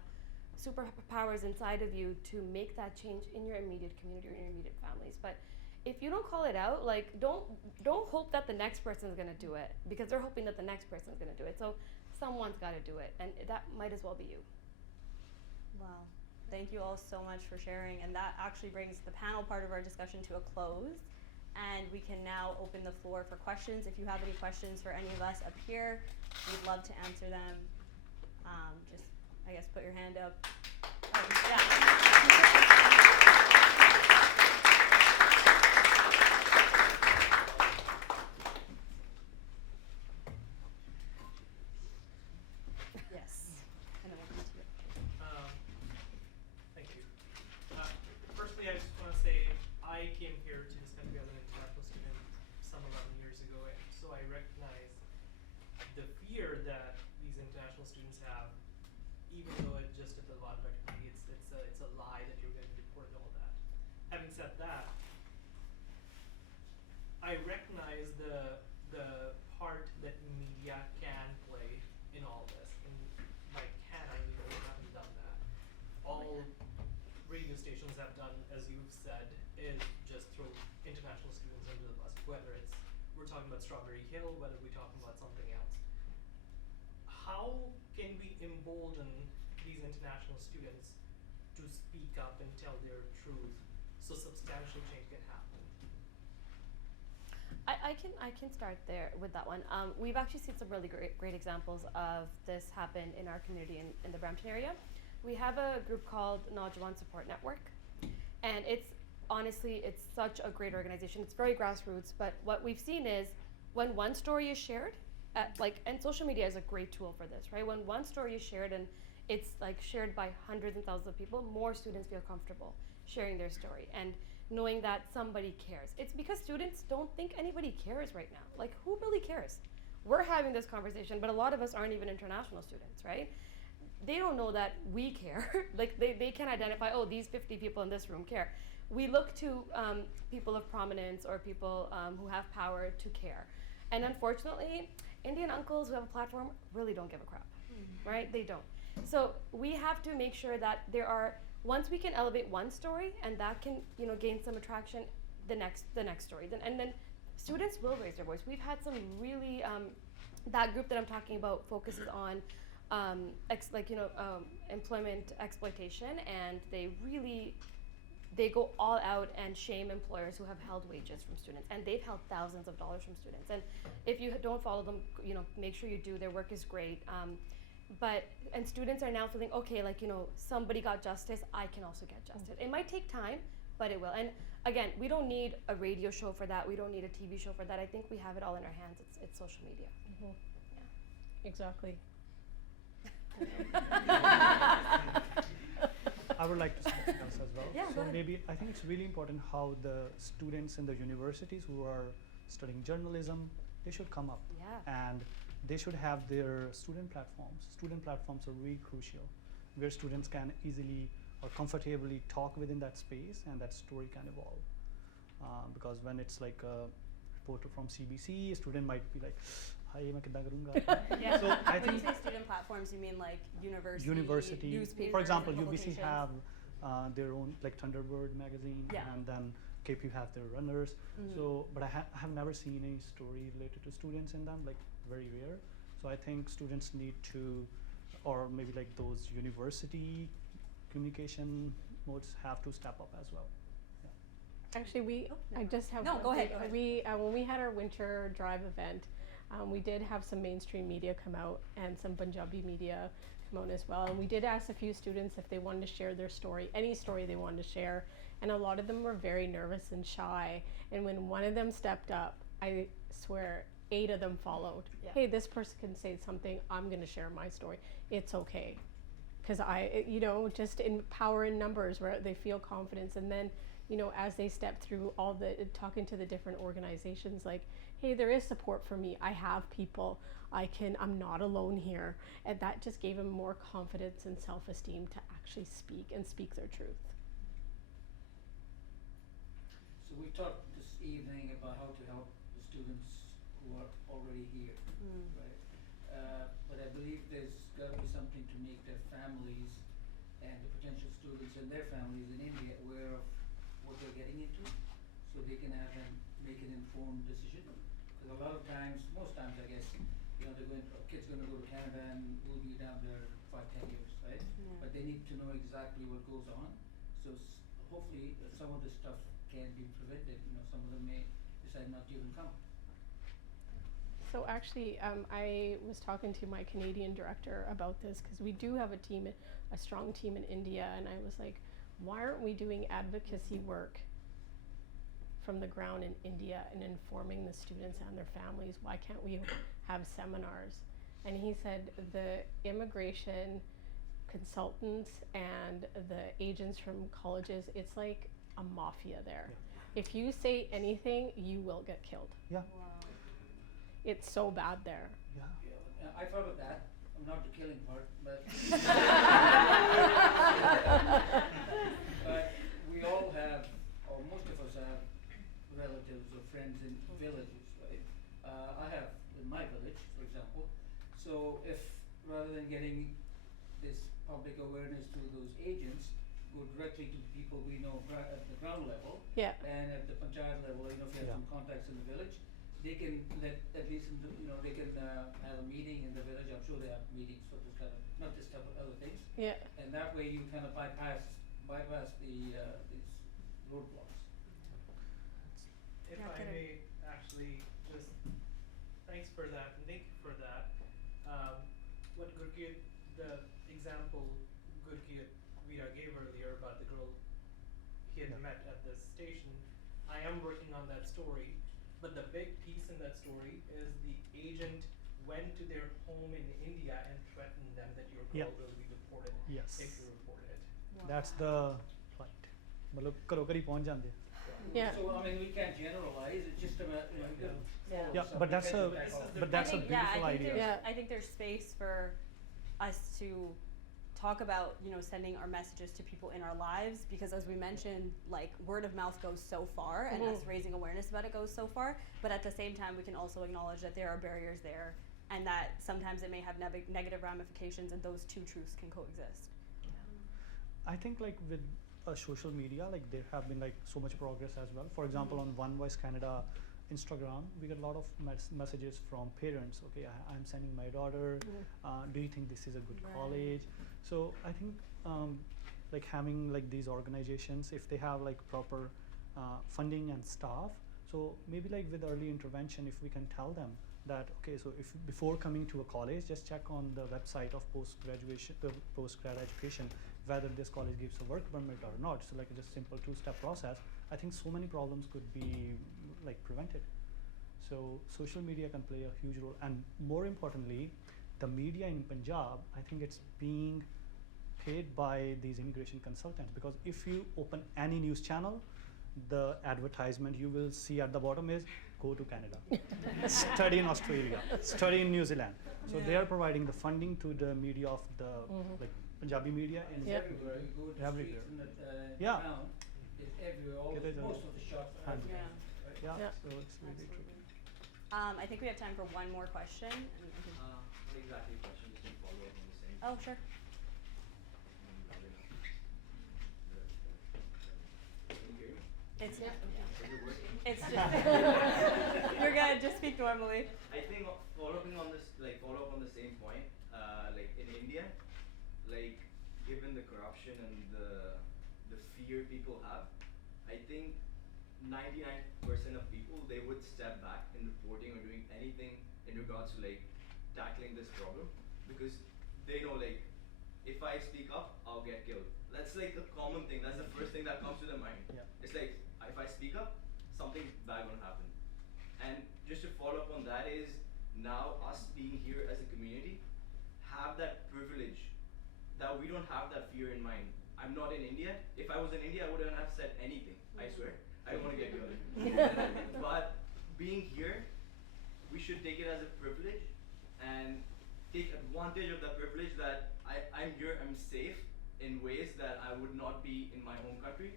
superpowers inside of you to make that change in your immediate community or in your immediate families. But if you don't call it out, like, don't hope that the next person is going to do it, because they're hoping that the next person is going to do it. So someone's got to do it, and that might as well be you. Wow. Thank you all so much for sharing. And that actually brings the panel part of our discussion to a close. And we can now open the floor for questions. If you have any questions for any of us up here, we'd love to answer them. Just, I guess, put your hand up. Yeah. Yes. And then we'll come to you. Thank you. Firstly, I just want to say I came here to this country as an international student some 11 years ago, and so I recognize the fear that these international students have, even though it just at the bottom of it's a lie that you're going to report and all that. Having said that, I recognize the part that media can play in all this, and by can I mean we haven't done that. All radio stations have done, as you've said, is just throw international students under the bus, whether it's we're talking about Strawberry Hill, whether we're talking about something else. How can we embolden these international students to speak up and tell their truth so substantial change can happen? I can start there with that one. We've actually seen some really great examples of this happen in our community in the Brampton area. We have a group called Naujawan Support Network, and it's such a great organization. It's very grassroots, but what we've seen is when one story is shared, and social media is a great tool for this, right? When one story is shared and it's like shared by hundreds and thousands of people, more students feel comfortable sharing their story and knowing that somebody cares. It's because students don't think anybody cares right now. Like, who really cares? We're having this conversation, but a lot of us aren't even international students, right? They don't know that we care. Like, they can identify, oh, these 50 people in this room care. We look to people of prominence or people who have power to care. And unfortunately, Indian uncles who have a platform really don't give a crap, right? They don't. So we have to make sure that there are, once we can elevate one story and that can, you know, gain some attraction, the next story. And then students will raise their voice. We've had some really, that group that I'm talking about focuses on employment exploitation, and they go all out and shame employers who have held wages from students, and they've held thousands of dollars from students. And if you don't follow them, you know, make sure you do. Their work is great. And students are now feeling, okay, like, you know, somebody got justice, I can also get justice. It might take time, but it will. And again, we don't need a radio show for that. We don't need a TV show for that. I think we have it all in our hands. It's social media. Yeah. Exactly. I would like to say something else as well. Yeah, so go ahead. maybe I think it's really important how the students in the universities who are studying journalism, they should come up. Yeah. And they should have their student platforms. Student platforms are really crucial. where students can easily or comfortably talk within that space, and that story can evolve. Because when it's like a reporter from CBC, a student might be like, "Hi, main kidda karunga?" Yeah. So I when you think say student platforms, you mean like university, newspapers, for example, and UBC publications? have their own like Thunderbird magazine, Yeah. and then KPU have their runners. So, but I have never seen any story related to students in them, like very rare. So I think students need to, or maybe like those university communication modes have to step up as well. Actually, I just have No, one go ahead, thing. go ahead. We when we had our winter drive event, we did have some mainstream media come out and some Punjabi media come out as well. And we did ask a few students if they wanted to share their story, any story they wanted to share. And a lot of them were very nervous and shy. And when one of them stepped up, I swear 8 of them followed. Yeah. Hey, this person can say something. I'm going to share my story. It's okay. Because just in power in numbers where they feel confidence. And then, as they step through all the talking to the different organizations, like, hey, there is support for me. I have people. I'm not alone here. And that just gave them more confidence and self-esteem to actually speak their truth. So we talked this evening about how to help the students who are already here, right? But I believe there's got to be something to make their families and the potential students and their families in India aware of what they're getting into, so they can make an informed decision. Because a lot of times, most times I guess, a kid's going to go to Canada and will be down there 5-10 years, right? Yeah. But they need to know exactly what goes on. So hopefully some of this stuff can be prevented. Some of them may decide not to even come. So actually, I was talking to my Canadian director about this because we do have a strong team in India, and I was like, why aren't we doing advocacy work from the ground in India and informing the students and their families? Why can't we have seminars? And he said the immigration consultants and the agents from colleges, it's like a mafia there. Yeah. If you say anything, you will get killed. Yeah. Wow. It's so bad there. Yeah. I thought of that. Not the killing part, but but we all have, or most of us have, relatives or friends in villages, right? I have in my village, for example. So if rather than getting this public awareness through those agents, go directly to the people we know at the ground level, Yeah. and at the panchayat level, if you have Yeah. some contacts in the village, they can let at least they can have a meeting in the village. I'm sure they have meetings for this kind of, not this type of other things. Yeah. And that way you kind of bypass these roadblocks. If Yeah, I correct. may actually just, thanks for that, and thank you for that. What Gurkeet, the example Gurkeet Veera gave earlier about the girl he had Yeah. met at the station, I am working on that story, but the big piece in that story is the agent went to their home in India and threatened them that your girl Yeah. will be deported Yes. if you report it. That's the plight. मतलब घरों घरी पहुंच जाते हैं. Yeah. So I mean we can't generalize. It's just about you can Yeah. follow Yeah, some but that's preventive a- type of- but that's a beautiful idea. Yeah. I think there's space for us to talk about, sending our messages to people in our lives, because as we mentioned, like, word of mouth goes so far, and us raising awareness about it goes so far, but at the same time we can also acknowledge that there are barriers there, and that sometimes it may have negative ramifications, and those two truths can coexist. I think like with social media, like there have been like so much progress as well. For example, on One Voice Canada Instagram, we get a lot of messages from parents. Okay, I'm sending my daughter. Do you think this is a good Right. college? So I think like having like these organizations, if they have like proper funding and staff, so maybe like with early intervention, if we can tell them that, okay, so if before coming to a college, just check on the website of post-grad education whether this college gives a work permit or not. So like a just simple 2-step process. I think so many problems could be like prevented. So social media can play a huge role, and more importantly, the media in Punjab, I think it's being paid by these immigration consultants, because if you open any news channel, the advertisement you will see at the bottom is go to Canada, study in Australia, study in New Zealand. So they are providing the funding to the media of the like Punjabi media in It's Yeah. everywhere. You go to Everywhere. streets in the Yeah. town, it's everywhere. All It is most of the shops are Handy. advertised, right? Yeah, Yeah. so it's really true. I think we have time for one more question. And I think- Not exactly a question, just to follow up on the same. oh, sure. Can you hear me? It's Is it working? it's just you're good. Just speak normally. I think following on this, like follow up on the same point, like in India, like given the corruption and the fear people have, I think 99% of people, they would step back in reporting or doing anything in regards to like tackling this problem, because they know like if I speak up, I'll get killed. That's like a common thing. That's the first thing that comes to their mind. Yeah. It's like if I speak up, something bad gonna happen. And just to follow up on that is now us being here as a community have that privilege that we don't have that fear in mind. I'm not in India. If I was in India, I wouldn't have said anything. I swear. I don't want to get killed. But being here, we should take it as a privilege and take advantage of that privilege that I'm here, I'm safe in ways that I would not be in my home country.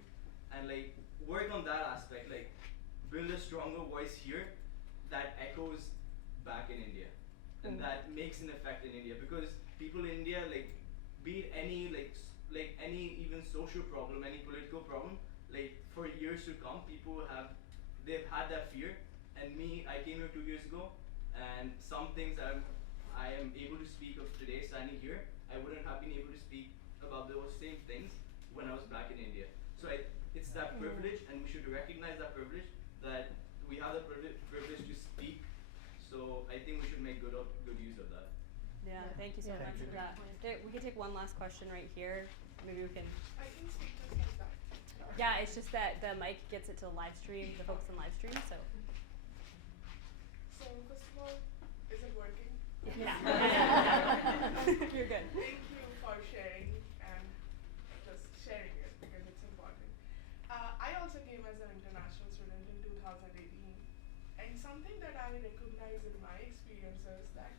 And like work on that aspect, like build a stronger voice here that echoes back in India. And that makes an effect in India, because people in India, like be it any like any even social problem, any political problem, like for years to come, they've had that fear. And me, I came here 2 years ago, and some things I am able to speak of today, standing here, I wouldn't have been able to speak about those same things when I was back in India. So it's that privilege, and we should recognize that privilege, that we have the privilege to speak. So I think we should make good use of that. Yeah. Thank you so Yeah. much Thank for you. that. We can take one last question right here. Maybe we can. I can speak just like that. Yeah, it's just that the mic gets it to the live stream, the folks on live stream. So. So first of all, is it working? Yeah. You're good. Thank you for sharing and just sharing it because it's important. I also came as an international student in 2018, and something that I recognize in my experience is that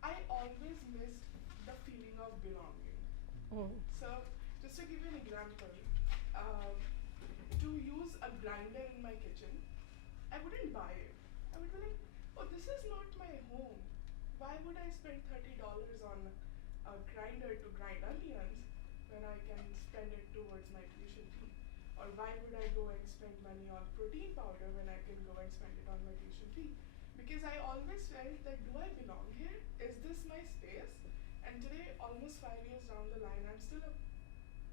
I always missed the feeling of belonging. So just to give you an example, to use a grinder in my kitchen, I wouldn't buy it. I would be like, oh, this is not my home. Why would I spend $30 on a grinder to grind onions when I can spend it towards my tuition fee? Or why would I go and spend money on protein powder when I can go and spend it on my tuition fee? Because I always felt that, do I belong here? Is this my space? And today, almost 5 years down the line, I'm still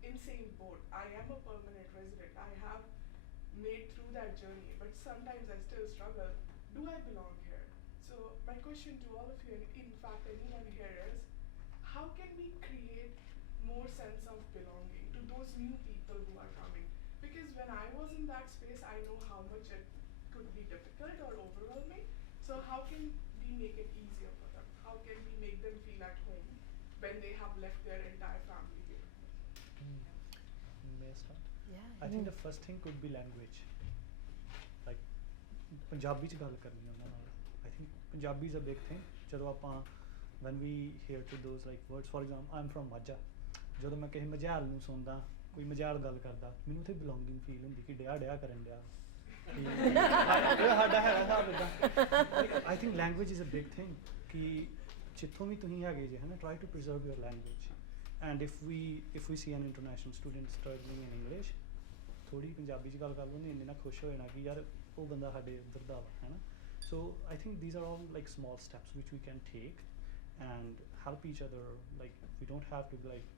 in same boat. I am a permanent resident. I have made through that journey, but sometimes I still struggle. Do I belong here? So my question to all of you, and in fact anyone here, is how can we create more sense of belonging to those new people who are coming? Because when I was in that space, I know how much it could be difficult or overwhelming. So how can we make it easier for them? How can we make them feel at home when they have left their entire family here? May I start? Yeah. I think the first thing could be language. Like Punjabi ਚ ਗੱਲ ਕਰਨੀ ਉਹਨਾਂ ਨਾਲ. I think Punjabi is a big thing. ਜਦੋਂ ਆਪਾਂ when we hear to those like words, for example, I'm from Majha. ਜਦੋਂ ਮੈਂ ਕਿਸੇ ਮਝੈਲ ਨੂੰ ਸੁਣਦਾ, ਕੋਈ ਮਝੈਲ ਗੱਲ ਕਰਦਾ, ਮੈਨੂੰ ਉੱਥੇ belonging feel ਹੁੰਦੀ ਕਿ ਡਿਆ ਕਰਨ ਡਿਆ. ਸਾਡਾ ਹੈਗਾ ਹਿਸਾਬ ਏਦਾਂ. I think language is a big thing. ਕਿ ਜਿੱਥੋਂ ਵੀ ਤੁਸੀਂ ਹੈਗੇ ਜੇ ਹਨਾ, try to preserve your language. And if we see an international student struggling in English, ਥੋੜੀ ਪੰਜਾਬੀ ਚ ਗੱਲ ਕਰ ਲਓ, ਇੰਨੇ ਨਾਲ ਖੁਸ਼ ਹੋ ਜਾਣਾ ਕਿ ਯਾਰ ਉਹ ਬੰਦਾ ਸਾਡੇ ਉੱਧਰ ਦਾ ਵਾ ਹੈ ਨਾ. So I think these are all like small steps which we can take and help each other. Like we don't have to be like,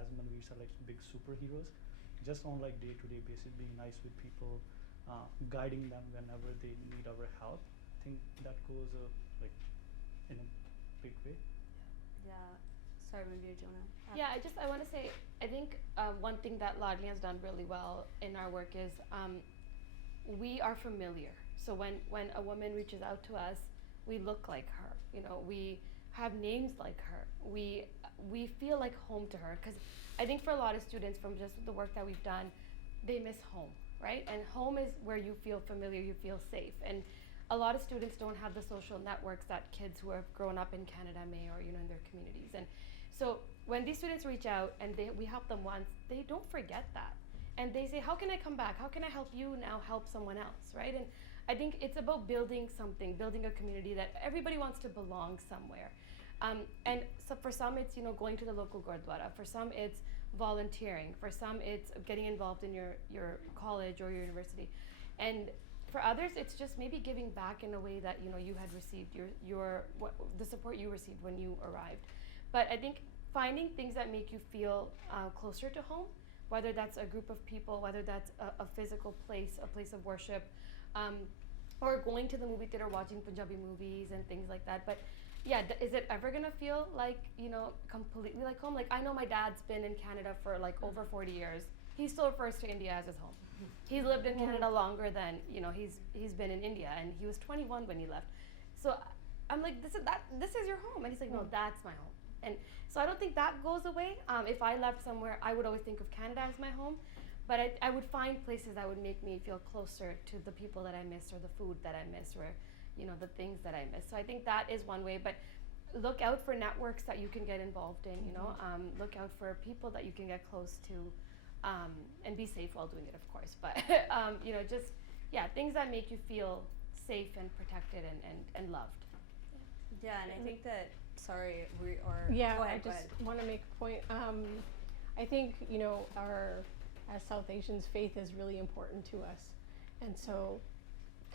as Manveer said, like big superheroes. Just on like day-to-day basis, being nice with people, guiding them whenever they need our help. I think that goes like in a big way. Yeah. Sorry, maybe Jonah. Yeah, I want to say, I think one thing that Laadliyan has done really well in our work is we are familiar. So when a woman reaches out to us, we look like her. You know, we have names like her. We feel like home to her, because I think for a lot of students, from just the work that we've done, they miss home, right? And home is where you feel familiar, you feel safe. And a lot of students don't have the social networks that kids who have grown up in Canada may, or in their communities. And So when these students reach out and we help them once, they don't forget that. And they say, how can I come back? How can I help you now help someone else, right? And I think it's about building something, building a community that everybody wants to belong somewhere. And so for some, it's, you know, going to the local gurdwara. For some, it's volunteering. For some, it's getting involved in your college or your university. And for others, it's just maybe giving back in a way that, you know, you had received the support you received when you arrived. But I think finding things that make you feel closer to home, whether that's a group of people, whether that's a physical place, a place of worship, or going to the movie theater, watching Punjabi movies and things like that. But yeah, is it ever gonna feel like, you know, completely like home? Like, I know my dad's been in Canada for like over 40 years. He still refers to India as his home. He's lived in Canada longer than, you know, he's been in India, and he was 21 when he left. So I'm like, this is your home, and he's like, no, that's my home. And so I don't think that goes away. If I left somewhere, I would always think of Canada as my home, but I would find places that would make me feel closer to the people that I miss, or the food that I miss, or, you know, the things that I miss. So I think that is one way, but look out for networks that you can get involved in, you know, look out for people that you can get close to, and be safe while doing it, of course, but, you know, just, yeah, things that make you feel safe and protected and loved. Yeah, and I think that, sorry, go Yeah, ahead, I just want to make a point. I think, you know, as South Asians, faith is really important to us. And so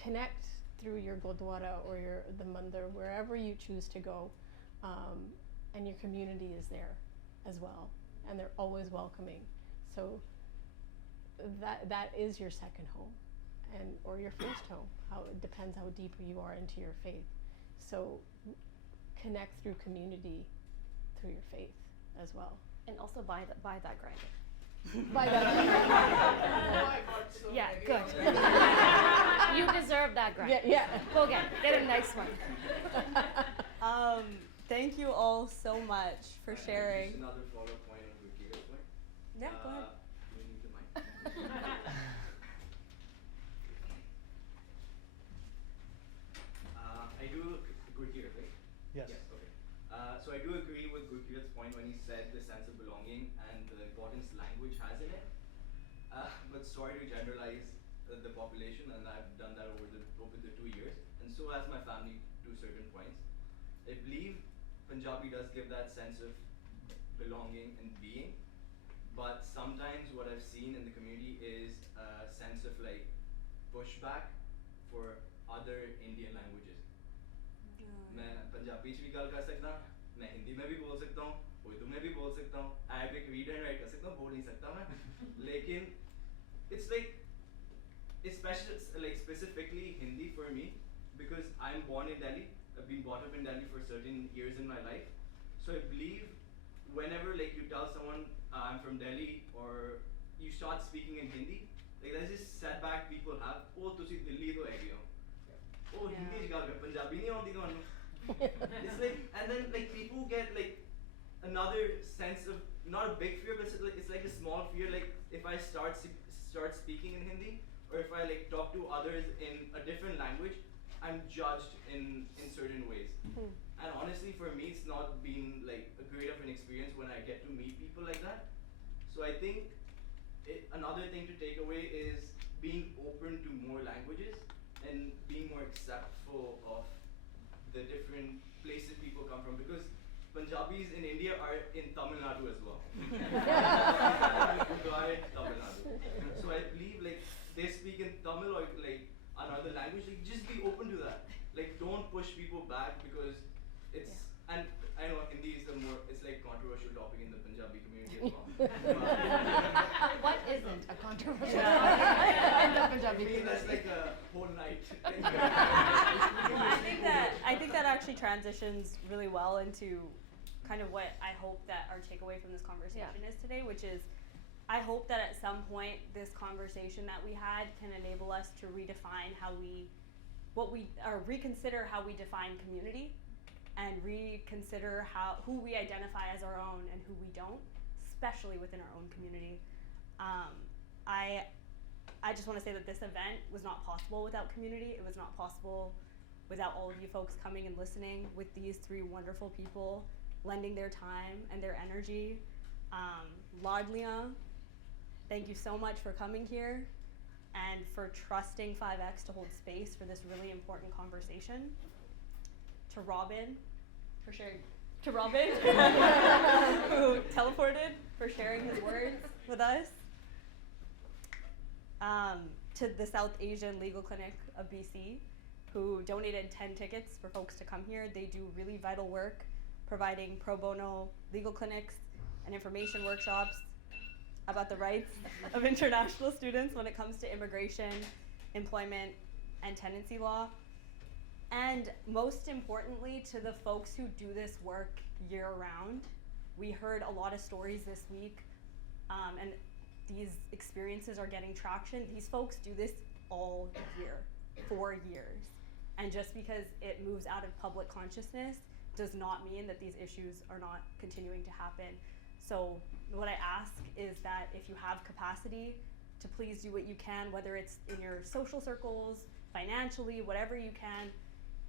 connect through your Gurdwara or the mandir, wherever you choose to go, and your community is there as well. And they're always welcoming. So that is your second home, or your first home. It depends how deep you are into your faith. So connect through community, through your faith as well. And also buy that grinder. By that. Oh my God, so Yeah, many good. already. You deserve that grinder. Yeah. Go get a nice one. Thank you all so much for sharing. Just another follow-up point on Gurkira's point. Yeah, go ahead. Do you need the mic? I do Gurkira, right? Yes. Okay. So I do agree with Gurkira's point when he said the sense of belonging and the importance language has in it. But sorry to generalize the population, and I've done that over the 2 years, and so has my family to certain points. I believe Punjabi does give that sense of belonging and being, but sometimes what I've seen in the community is a sense of like pushback for other Indian languages. मैं पंजाबी च भी गल कर सकता हूँ, मैं हिंदी में भी बोल सकता हूँ, उर्दू में भी बोल सकता हूँ, अरबिक रीड एंड राइट कर सकता हूँ, बोल नहीं सकता मैं, लेकिन it's like, especially like specifically Hindi for me, because I'm born in Delhi, I've been brought up in Delhi for certain years in my life, so I believe whenever like you tell someone I'm from Delhi, or you start speaking in Hindi, like there's this setback people have, oh तुसी दिल्ली तो है गए हो, oh Hindi च गल कर, पंजाबी नहीं आउंदी तुहानू. It's like, and then like people get like another sense of, not a big fear, but it's like a small fear, like if I start speaking in Hindi, or if I like talk to others in a different language, I'm judged in certain ways. And honestly, for me, it's not been like a great of an experience when I get to meet people like that. So I think another thing to take away is being open to more languages and being more acceptful of the different places people come from, because Punjabis in India are in Tamil Nadu as well. Tamil Nadu. So I believe like they speak in Tamil or like another language, like just be open to that. Like don't push people back, because it's, and I know Hindi is it's like controversial topic in the Punjabi community as well. What isn't a controversial topic in the Punjabi I mean, that's community? like a whole night. I think that actually transitions really well into kind of what I hope that our takeaway from this conversation is today, which is I hope that at some point this conversation that we had can enable us to redefine reconsider how we define community, and reconsider who we identify as our own and who we don't, especially within our own community. I just want to say that this event was not possible without community. It was not possible without all of you folks coming and listening, with these 3 wonderful people lending their time and their energy. Laadliyan, thank you so much for coming here and for trusting 5X to hold space for this really important conversation. To Robin, for sharing. To Robin, who teleported, for sharing his words with us. To the South Asian Legal Clinic of BC, who donated 10 tickets for folks to come here. They do really vital work, providing pro bono legal clinics and information workshops about the rights of international students when it comes to immigration, employment, and tenancy law. And most importantly, to the folks who do this work year round. We heard a lot of stories this week, and these experiences are getting traction. These folks do this all year, for years. And just because it moves out of public consciousness does not mean that these issues are not continuing to happen. So what I ask is that if you have capacity, to please do what you can, whether it's in your social circles, financially, whatever you can,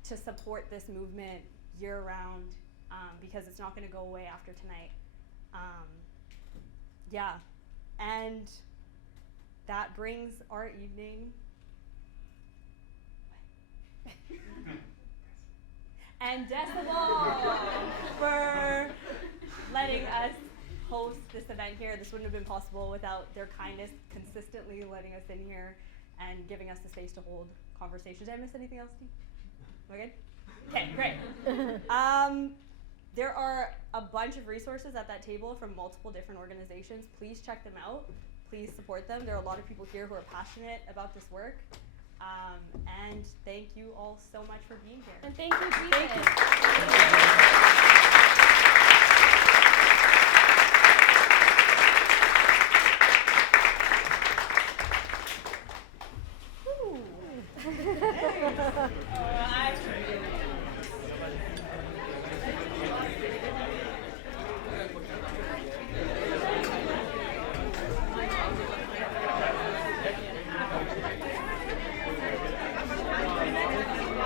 to support this movement year round, because it's not gonna go away after tonight. Yeah, and that brings our evening. And Decibel for letting us host this event here. This wouldn't have been possible without their kindness, consistently letting us in here and giving us the space to hold conversations. Did I miss anything else, Steve? Am I good? Okay, great. There are a bunch of resources at that table from multiple different organizations. Please check them out. Please support them. There are a lot of people here who are passionate about this work. And thank you all so much for being here. And thank you, Jesus. Thank you.